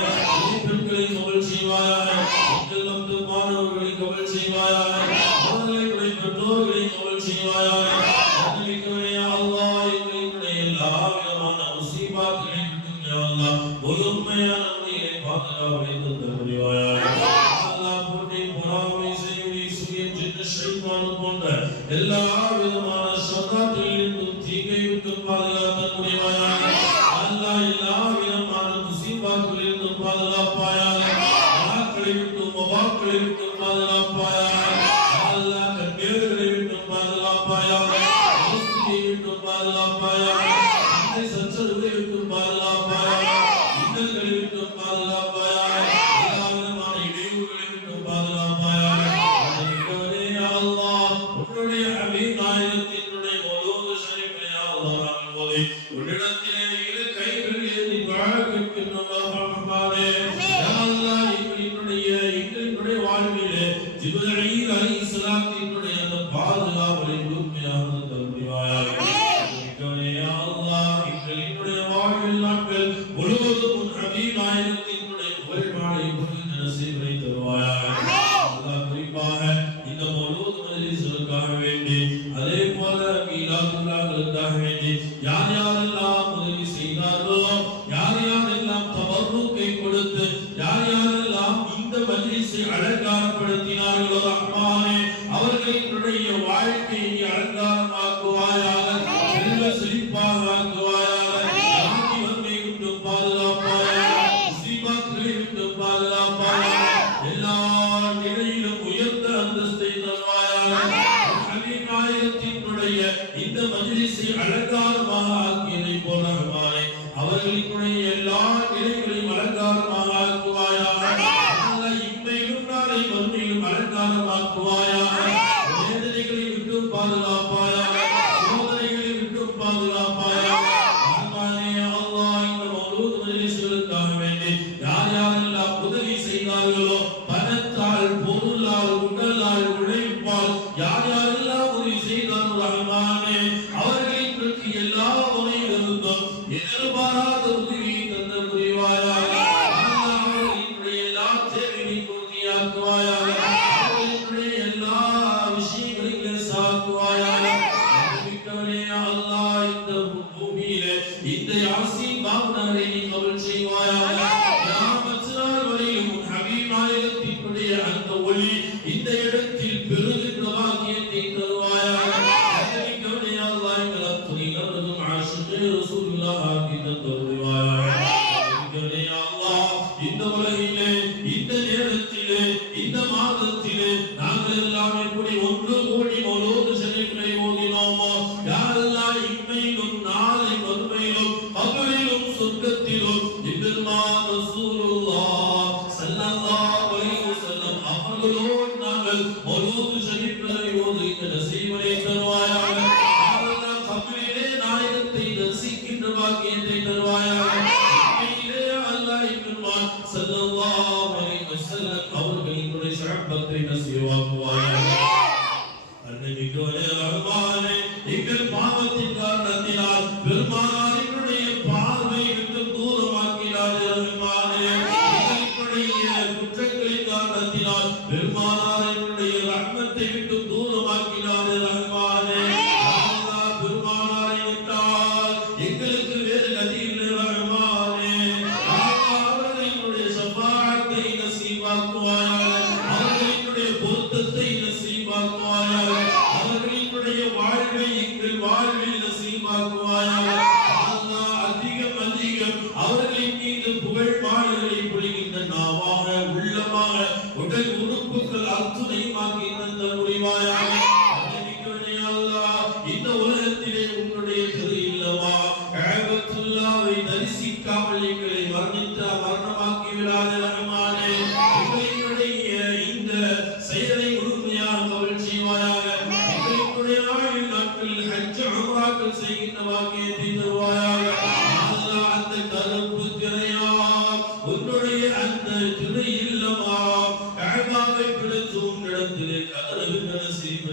பெண்களை கபூல் செய்வாயாக மக்கள் வந்து மாணவர்களை கபூல் செய்வாயாக அவர்களை பெற்றோர்களை கபூல் செய்வாயாக அன்னைக்கே அல்லாஹ் எங்களுடைய எல்லா விதமான முசீபாக்களை விட்டு யா அல்லாஹ் ஒருமையான முறையிலே பாதுகாவலை தந்து முடிவாயாக அல்லாஹ் போட்டி பொறாமை செய்யுடி சுயம் ஜின்ன ஷைத்தான் போன்ற எல்லா விதமான ஷர்ராத்திலிருந்தும் தீங்கை விட்டு பாதுகாத்து முடிவாயாக அல்லாஹ் எல்லா விதமான முசீபாக்களிலிருந்தும் பாதுகாப்பாயாக மக்களை விட்டு மவாக்களை விட்டு பாதுகாப்பாயாக அல்லாஹ் கண்ணீர்களை விட்டு பாதுகாப்பாயாக முஸ்லிமை விட்டு பாதுகாப்பாயாக இந்த சச்சரவுகளை விட்டு பாதுகாப்பாயாக இன்னல்களை விட்டு பாதுகாப்பாயாக எல்லா விதமான இடையூறுகளை விட்டு பாதுகாப்பாயாக அல்லாஹ் உன்னுடைய ஹபீப் நாயகத்தினுடைய மௌலூது ஷரீஃபை அல்லாஹ் நாங்கள் ஓதி உன்னிடத்திலே இரு கைகள் ஏந்தி துஆ கேட்கின்றோம் ரஹ்மானே யா அல்லாஹ் எங்களுடைய வாழ்விலே ஜிப்ரீல் அலைஹிஸ்ஸலாத்தினுடைய அந்த பாதுகாவலை முழுமையாக தருவாயாக யா அல்லாஹ் எங்களுடைய வாழ்வில் நாட்கள் முழுவதும் உன் ஹபீப் நாயகத்தினுடைய புகழ்பாடை புகழ்ந்த நசீபை தருவாயாக அல்லாஹ் குறிப்பாக இந்த மௌலூத் மஜ்லிஸுக்காக வேண்டி அதே போல மீலாதுல்லாஹ்களுக்காக வேண்டி யார் யாரெல்லாம் உதவி செய்தார்களோ யார் யாரெல்லாம் தபர்ருக்கை கொடுத்து யார் யாரெல்லாம் இந்த மஜ்லிஸை அலங்காரப்படுத்தினார்களோ ரஹ்மானே அவர்களுடைய வாழ்க்கையை அலங்காரமாக்குவாயாக செல்வ செழிப்பாக ஆக்குவாயாக யாதி வன்மை விட்டு பாதுகாப்பாயாக முசீபாக்களை விட்டு பாதுகாப்பாயாக எல்லா நிலையிலும் உயர்ந்த அந்தஸ்தை தருவாயாக ஹபீப் நாயகத்தினுடைய இந்த மஜ்லிஸை அலங்காரமாக ஆக்கியதை போல ரஹ்மானே அவர்களுடைய எல்லா நிலைகளையும் அலங்காரமாக ஆக்குவாயாக அல்லாஹ் இம்மையிலும் நாளை மறுமையிலும் அலங்காரமாக்குவாயாக வேதனைகளை விட்டு பாதுகாப்பாயாக சோதனைகளை விட்டு பாதுகாப்பாயாக ரஹ்மானே அல்லாஹ் இந்த மௌலூத் மஜ்லிஸ்களுக்காக வேண்டி யார் யாரெல்லாம் உதவி செய்தார்களோ பணத்தால் பொருளால் உடலால் உழைப்பால் யார் யாரெல்லாம் உதவி செய்தார்களோ ரஹ்மானே அவர்களுக்கு எல்லா வகையிலிருந்தும் எதிர்பாராத உதவியை தந்த புரிவாயாக அல்லாஹ் அவர்களுடைய எல்லா தேவைகளையும் பூர்த்தியாக்குவாயாக அவர்களுடைய எல்லா விஷயங்களையும் சாக்குவாயாக மிக்கவனே அல்லாஹ் இந்த பூமியிலே இந்த யாசீன் பாவனரை நீ கபூல் செய்வாயாக கியாமத் நாள் வரையிலும் உன் ஹபீப் நாயகத்தினுடைய அந்த ஒளி இந்த இடத்தில் பெருகின்ற பாக்கியத்தை தருவாயாக மிக்கவனே அல்லாஹ் எங்கள் அத்துணை நபரும் ஆஷிகே ரசூலுல்லாஹ் ஆக்கி தருவாயாக மிக்கவனே அல்லாஹ் இந்த உலகிலே இந்த நேரத்திலே இந்த மாதத்திலே நாங்கள் எல்லாமே கூடி ஒன்று கூடி மௌலூத் ஷரீஃபை ஓதினோமோ யா அல்லாஹ் இம்மையிலும் நாளை மறுமையிலும் கபரிலும் சொர்க்கத்திலும் எம்பெருமான் ரசூலுல்லாஹ் ஸல்லல்லாஹு அலைஹி வஸல்லம் அவர்களோடு நாங்கள் மௌலூத் ஷரீஃபை ஓதுகின்ற நசீபை தருவாயாக யா அல்லாஹ் கபரிலே நாயகத்தை தரிசிக்கின்ற பாக்கியத்தை தருவாயாக இம்மையிலே அல்லாஹ் எம்பெருமான் ஸல்லல்லாஹு அலைஹி வஸல்லம் அவர்களினுடைய ஷஹபத்தை நசீவாக்குவாயாக அன்னைக்கே ரஹ்மானே எங்கள் பாவத்தின் காரணத்தினால் பெருமானாரினுடைய பார்வை விட்டு தூரமாக்கினாரே ரஹ்மானே எங்களுடைய குற்றங்களின் காரணத்தினால் பெருமானாரினுடைய ரஹ்மத்தை விட்டு தூரமாக்கினாரே ரஹ்மானே அல்லாஹ் பெருமானாரை விட்டால் எங்களுக்கு வேறு கதி இல்லை ரஹ்மானே அவர்களுடைய ஷஃபாஅத்தை நசீபாக்குவாயாக அவர்களுடைய பொருத்தத்தை நசீபாக்குவாயாக அவர்களுடைய வாழ்வை எங்கள் வாழ்வில் நசீபாக்குவாயாக அல்லாஹ் அதிகம் அதிகம் அவர்களின் மீது புகழ் பாடல்களை பொழிகின்ற நாவாக உள்ளமாக உடல் உறுப்புகள் அத்துணையுமாக்கி தந்த முடிவாயாக அல்லாஹ் இந்த உலகத்திலே உன்னுடைய திரு இல்லவா கஅபத்துல்லாஹை தரிசிக்காமல் எங்களை மரணமாக்கி விடாதே ரஹ்மானே எங்களுடைய இந்த செயலை முழுமையாக கபூல் செய்வாயாக எங்களுடைய ஆயுள் நாட்களில் ஹஜ் உம்ராக்கள் செய்கின்ற பாக்கியத்தை தருவாயாக அல்லாஹ் அந்த கருப்பு திரையா உன்னுடைய அந்த திரை இல்லமா கஅபாவை பிடித்து உன்னிடத்திலே கதறுகின்ற நசீபை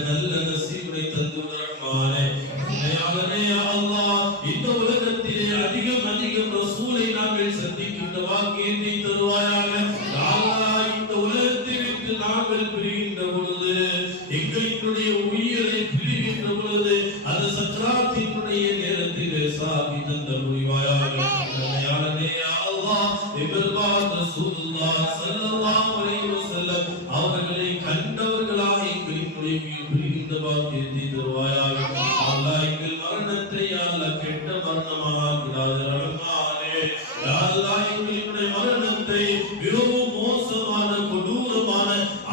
நல்ல நசீபை தந்து ரஹ்மானே தயாளனே யா அல்லாஹ் இந்த உலகத்திலே அதிகம் ரசூலை நாங்கள் சந்திக்கின்ற வாக்கியத்தை தருவாயாக யா அல்லாஹ் இந்த உலகத்தை விட்டு நாங்கள் பிரிகின்ற பொழுது எங்களுடைய உயிரை பிரிகின்ற பொழுது அந்த சக்கராத்தினுடைய நேரத்திலே சாகி தந்த முடிவாயாக தயாளனே யா அல்லாஹ் இப்ராஹிம் ரசூலுல்லாஹ் ஸல்லல்லாஹு அலைஹி வஸல்லம் அவர்களை கண்டவர்களாக எங்களுடைய பிரிகின்ற வாக்கியத்தை தருவாயாக அல்லாஹ் எங்கள் மரணத்தை யா அல்லாஹ் கெட்ட மரணமாக்கிடாதே ரஹ்மானே யா அல்லாஹ் எங்களுடைய மரணத்தை மிகவும் மோசமான கொடூரமான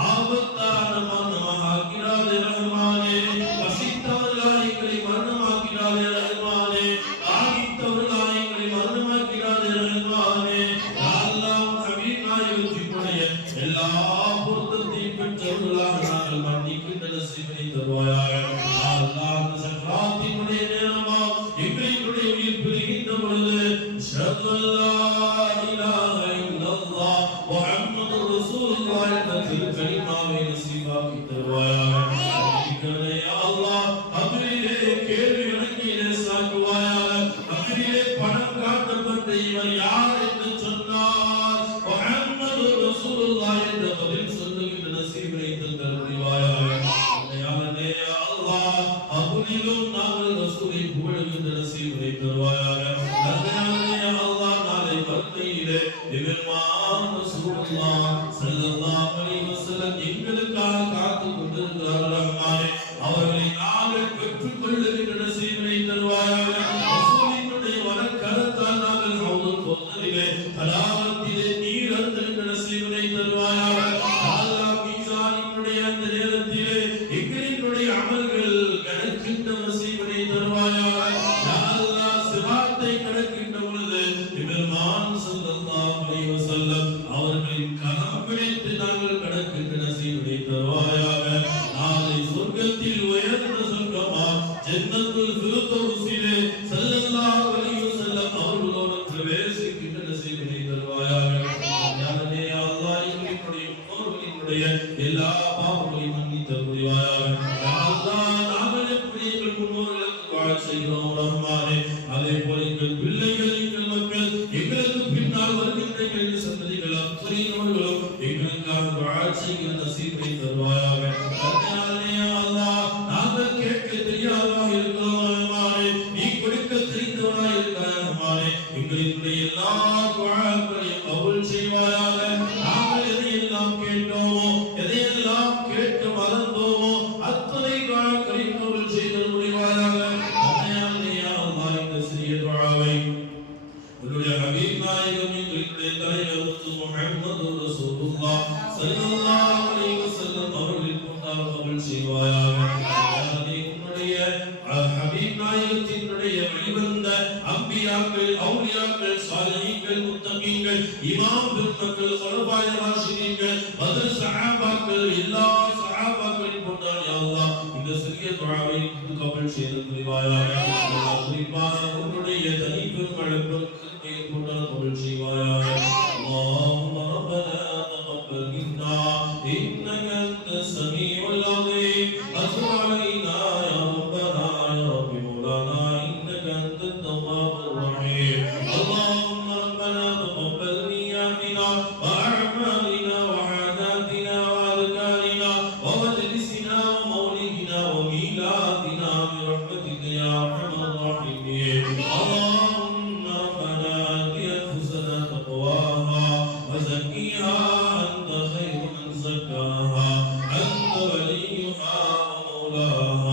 ஆபத்தான மரணமாக்கிடாதே ரஹ்மானே பசித்தவர்களாக எங்களை மரணமாக்கிடாதே ரஹ்மானே தாகித்தவர்களாக எங்களை மரணமாக்கிடாதே ரஹ்மானே யா அல்லாஹ் ஹபீப் நாயகத்தினுடைய எல்லா பொருத்தத்தையும் பெற்றவர்களாக நாங்கள் மன்னிக்கின்ற நசீபை தருவாயாக யா அல்லாஹ் அந்த சக்கராத்தினுடைய நேரமா எங்களுடைய உயிர் பிரிகின்ற பொழுது அஷ்ஹது அல்லா இலாஹ இல்லல்லாஹ் முஹம்மதுர் ரசூலுல்லாஹ் என்ற திருக்கலிமாவை நசீபாக்கி தருவாயாக யா அல்லாஹ் கபரிலே கேள்வி கணக்கிலே சாக்குவாயாக கபரிலே பணம் காட்டப்பட்ட இவர் யார் என்று சொன்னார் முஹம்மதுர் ரசூலுல்லாஹ் என்ற பதில் சொல்லுகின்ற நசீபை தந்தருவாயாக யா அல்லாஹ் அபுலிலும் நாங்கள் ரசூலை புகழுகின்ற நசீபை தருவாயாக யா அல்லாஹ் நாளை மறுமையிலே எபெருமான் ரசூலுல்லாஹ் ஸல்லல்லாஹு அலைஹி வஸல்லம் எங்களுக்காக காத்துக் கொண்டிருக்கிறார்கள் ரஹ்மானே அவர்களை நாங்கள் பெற்றுக் கொள்ளுகின்ற நசீபை தருவாயாக ரசூலினுடைய வலக்கரத்தால் நாங்கள் ஹவுதுல் கௌசரிலே தடாகத்திலே நீர் அருந்துகின்ற நசீபை தருவாயாக அல்லாஹ் மீசானினுடைய அந்த நேரத்திலே எங்களுடைய அமல்கள் கணக்கின்ற நசீபை தருவாயாக யா அல்லாஹ் சிராத்தை கடக்கின்ற பொழுது பெருமான் ஸல்லல்லாஹு அலைஹி வஸல்லம் அவர்களின் கரம் பிடித்து நாங்கள் கடக்கின்ற நசீபை தருவாயாக நாளை சொர்க்கத்தில் உயர்ந்த சொர்க்கமா ஜன்னத்துல் ஃபிர்தௌஸிலே ஸல்லல்லாஹு அலைஹி வஸல்லம் அவர்களோடு பிரவேசிக்கின்ற நசீபை தருவாயாக ஞானமே அல்லாஹ் எங்களுடைய முன்னோர்களுடைய எல்லா பாவங்களையும் மன்னித்து தருவாயாக யா அல்லாஹ் நாங்கள் எப்படி எங்கள் முன்னோர்களுக்கு துஆ செய்கிறோம் ரஹ்மானே அதே போல எங்கள் பிள்ளைகள் எங்கள் மக்கள் எங்களுக்கு பின்னால் வருகின்ற எங்கள் சந்ததிகள் அத்தனையோர்களும் எங்களுக்காக துஆ செய்கிற நசீபை தருவாயாக யா அல்லாஹ் நாங்கள் கேட்க தெரியாதவராக இருக்கிறோம் ரஹ்மானே நீ கொடுக்க தெரிந்தவராக இருக்கிறாய் ரஹ்மானே எங்களுடைய எல்லா துஆக்களையும் கபூல் செய்வாயாக நாங்கள் எதையெல்லாம் கேட்டோமோ எதையெல்லாம் கேட்டு மறந்தோமோ அத்தனை துஆக்களையும் கபூல் செய்து முடிவாயாக யா அல்லாஹ் இந்த சிறிய துஆவை உன்னுடைய ஹபீப் நாயகம் எங்களுடைய தலைவர் முஹம்மது ரசூலுல்லாஹ் ஸல்லல்லாஹு அலைஹி வஸல்லம் அவர்களின் முன்னால் கபூல் செய்வாயாக உன்னுடைய ஹபீப் நாயகத்தினுடைய வெளிவந்த அம்பியாக்கள் அவுலியாக்கள் சாலிஹீன்கள் முத்தகீன்கள் இமாம் பெருமக்கள் குலபாய ராஷிதீன்கள் பத்ர் சஹாபாக்கள் எல்லா சஹாபாக்களின் முன்னால் யா அல்லாஹ் இந்த சிறிய துஆவை கபூல் செய்து முடிவாயாக குறிப்பாக உன்னுடைய தனிப்பெரும் அழைப்புக்கு முன்னால் கபூல் செய்வாயாக اللهم ربنا تقبل منا انك انت السميع العليم وتب علينا يا ربنا يا رب مولانا انك انت التواب الرحيم اللهم ربنا تقبل نياتنا واعمالنا وعاداتنا واذكارنا ومجلسنا ومولدنا وميلادنا برحمتك يا ارحم الراحمين اللهم ربنا اتي انفسنا تقواها وزكيها أنت خير من زكاها أنت وليها ومولاها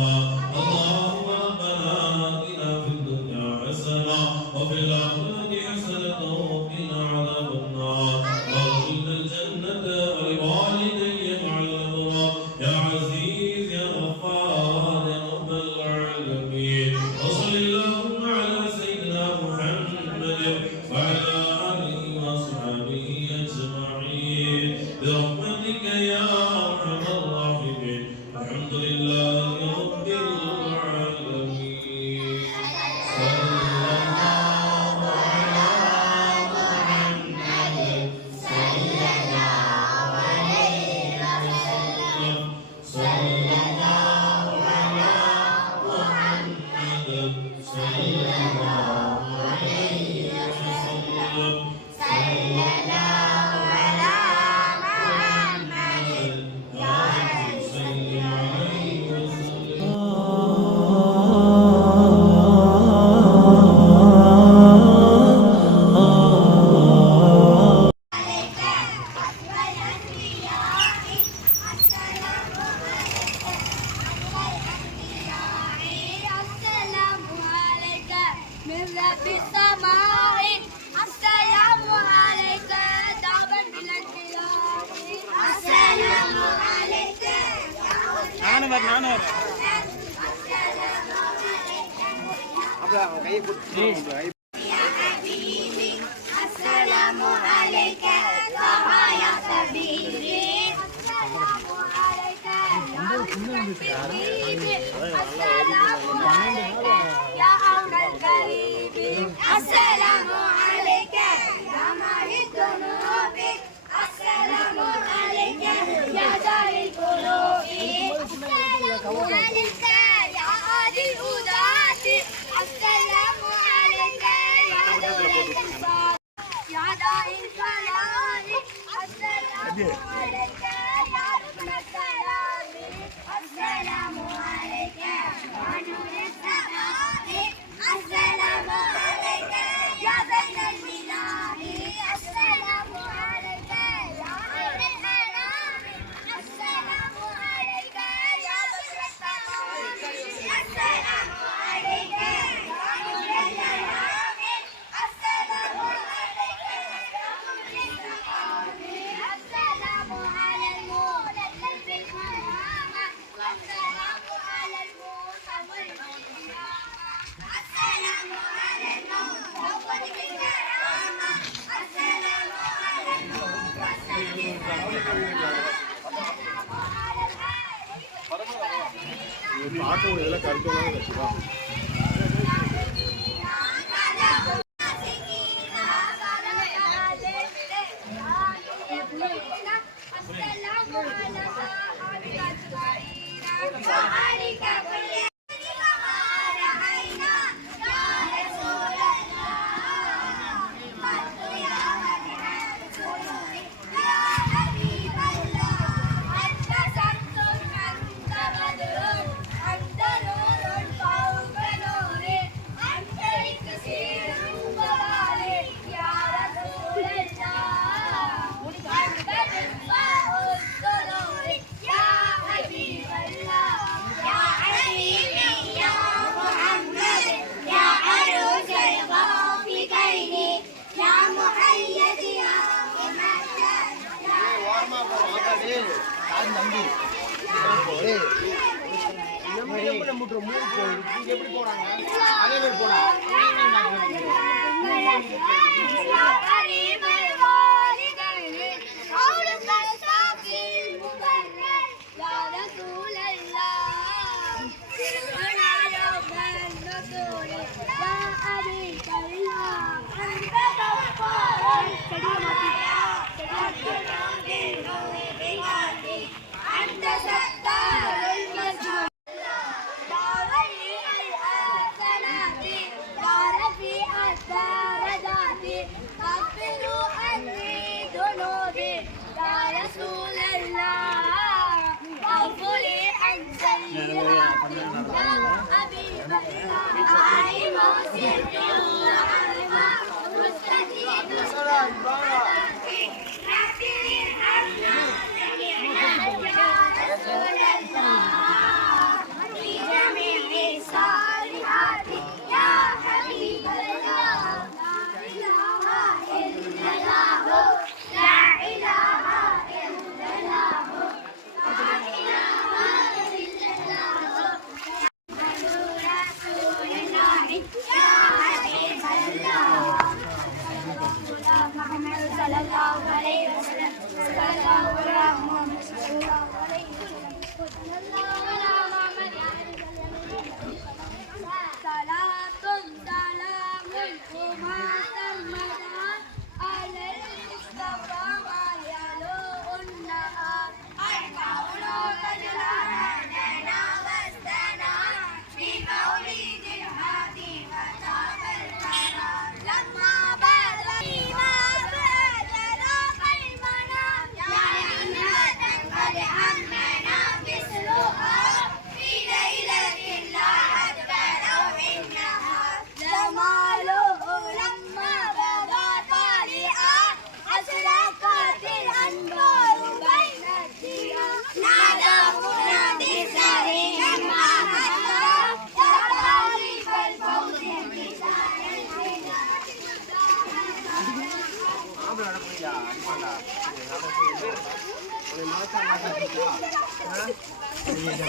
السلام عليك يا حبيبي السلام عليك يا حبيبي السلام عليك يا أمر القريب السلام عليك يا ماهي الذنوب السلام عليك يا دار القلوب السلام عليك يا هادي الهداة السلام عليك يا نور الإحسان يا داعي الكلام السلام عليك يا ركن السلام السلام عليك يا نور السماء السلام عليك يا زين البلاد السلام عليك يا خير الأنام السلام عليك يا بدر التمام السلام عليك يا نور الأنام السلام عليك يا مجد السلام السلام على المولى الذي الكرامة السلام على الموسى والقيامة السلام على الموسى والكرامة السلام على الموسى والكرامة يا قريب الوالدين قولك الشافي المبرر يا رسول الله سرنا يوم النصر يا أبي الله أنت غفار أنت ستار المسجون يا ولي الحسنات يا رفيع الدرجات غفروا عني ذنوبي يا رسول الله اغفر لي عن سيئاتي يا حبيب الله عالم سري وعلم مستجيب صلاتي ربي ارحمنا يا رسول الله في جميع الصالحات يا حبيب الله لا إله إلا الله لا إله إلا الله محمد رسول الله يا حبيب الله محمد صلى الله عليه وسلم صلى الله عليه وسلم صلى الله على محمد صلاة سلام وما سلمنا على المصطفى ما يلوء النهار الكون تجلى وسطنا في مولد الهادي فتاب القرار لما بدا ما بدا قلبنا يا جنات قد همنا مثلها في ليلة لا أدبر إنها جماله لما بدا طالعا أشرقت الأنوار بين الديار نادى منادي ساري لما أتى يا طالب الفوز بشار الهدى இவன்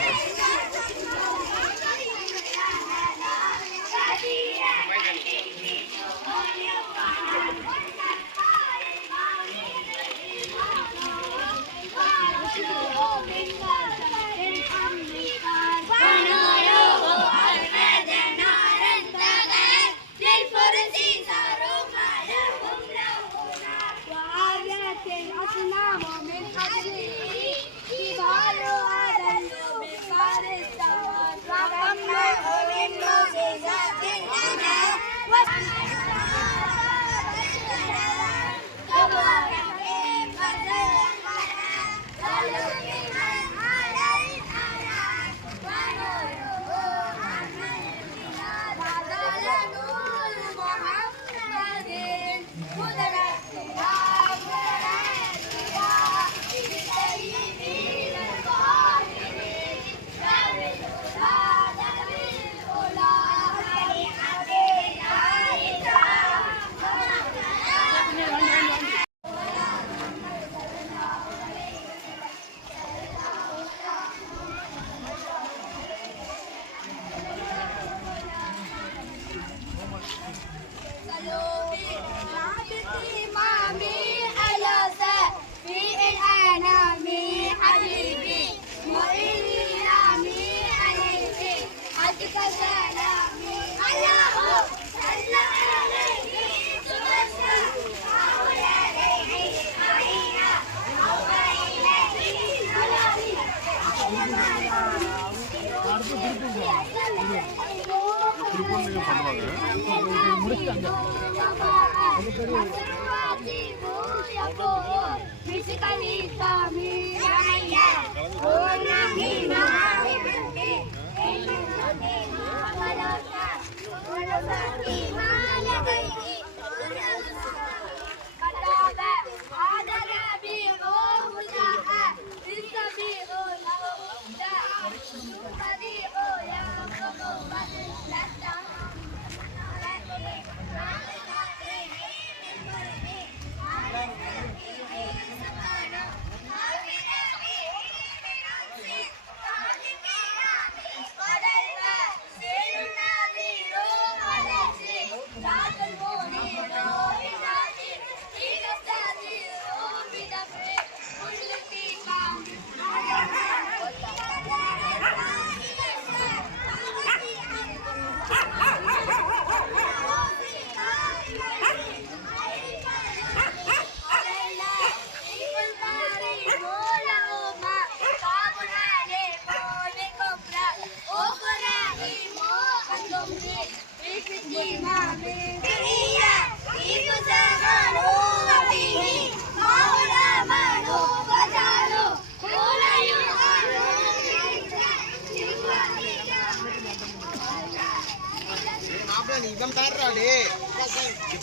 தாடுறாடே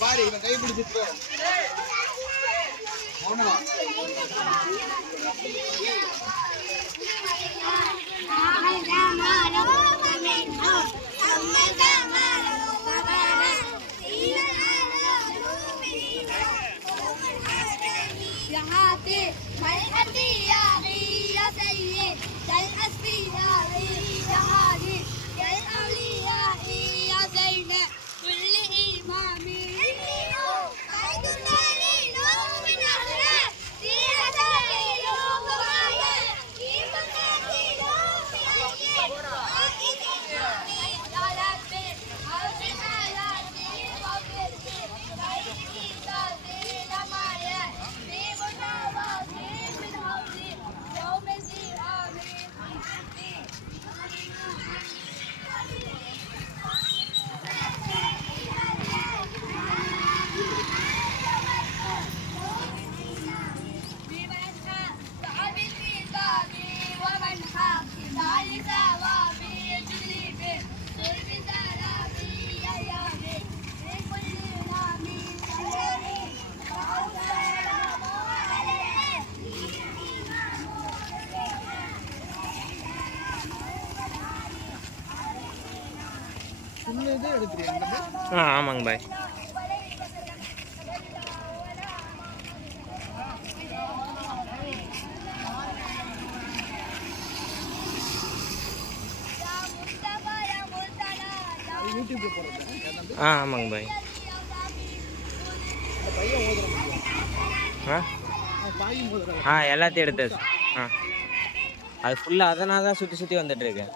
பாரு இவன் கை பிடிச்சிட்டு ஆமாங்க பாய். ஆமாங்க பாய். எல்லாத்தையும் எடுத்து அது ஃபுல்லாக அதனால தான் சுற்றி சுற்றி வந்துட்டு இருக்கேன்.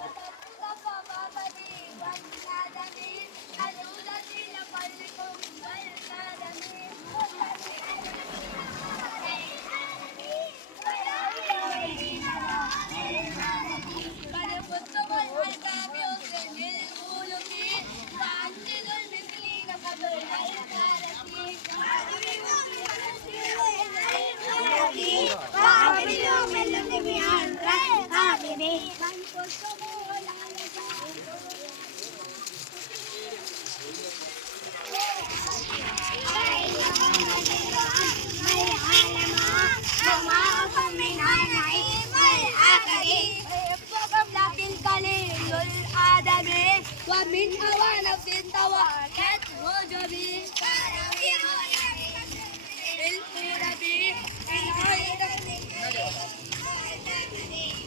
ومن هوى نفس توكلت وجبي بالقربي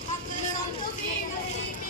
أقررت في نفسي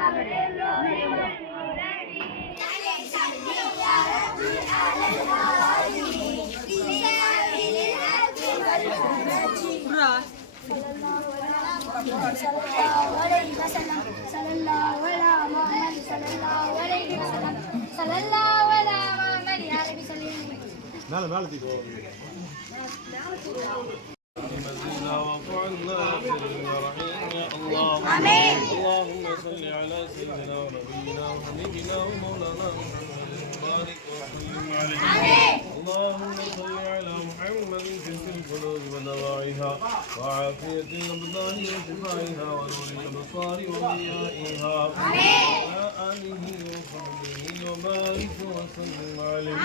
قبل الروح والولد ليس لي يا ربي على الموالي بسائل الأرض والجنة صلى الله عليه وسلم صلى الله على محمد صلى الله عليه وسلم صلى الله على محمد يا ربي صل آمين. اللهم صل على سيدنا ونبينا وحبيبنا ومولانا محمد وبارك وسلم عليه. اللهم صل على محمد في القلوب ودواعيها وعافية الأبدان وشفائها ونور الأبصار وضيائها وعلى آله وصحبه وبارك وسلم عليه.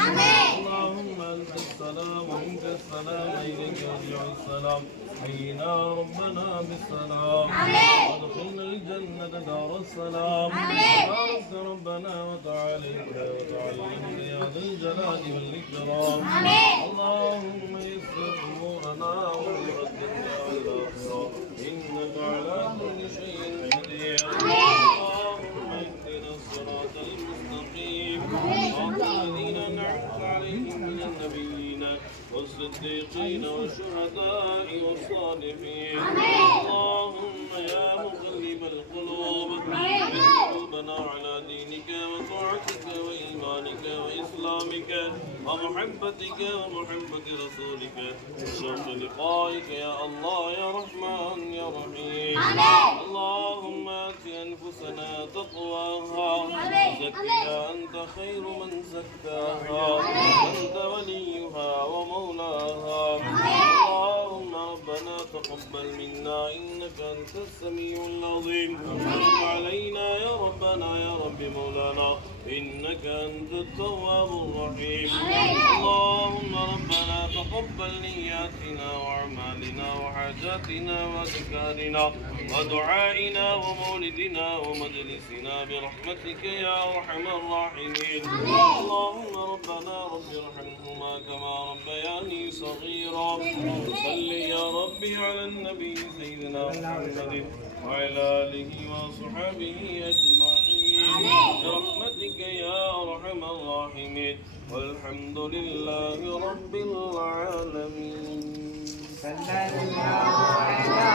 اللهم أنت السلام ومنك السلام إليك يرجع السلام. حينا ربنا بالسلام وادخلنا الجنة دار السلام. بارك ربنا وتعاليك وتعلم يا ذا الجلال والإكرام. اللهم يسر أمورنا ويردنا إلى الآخرة إنك على كل شيء قدير. اللهم اهدنا الصراط المستقيم صراط الذين أنعمت عليهم من النبيين والصديقين والشهداء والصالحين. اللهم يا مقلب القلوب ثبت قلوبنا على دينك وطاعتك وإيمانك وإسلامك ومحبتك ومحبة رسولك وشوق لقائك يا الله يا رحمن يا رحيم. اللهم آت أنفسنا تقواها وزكها أنت خير من زكاها أنت وليها ومولاها. اللهم ربنا تقبل منا إنك أنت السميع العظيم. وتب علينا يا ربنا يا رب مولانا إنك أنت التواب الرحيم. اللهم ربنا تقبل نياتنا وأعمالنا وحاجاتنا وأذكارنا ودعائنا ومولدنا ومجلسنا برحمتك يا أرحم الراحمين. اللهم ربنا رب ارحمهما كما ربياني صغيرا. صل يا ربي على النبي سيدنا محمد وعلى آله وصحبه أجمعين برحمتك يا أرحم الراحمين. والحمد لله رب العالمين. صلى الله على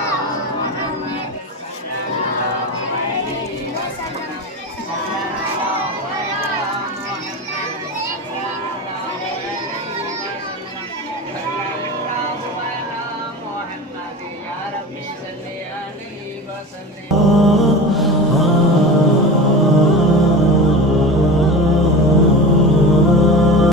محمد صلى الله عليه وسلم. Oh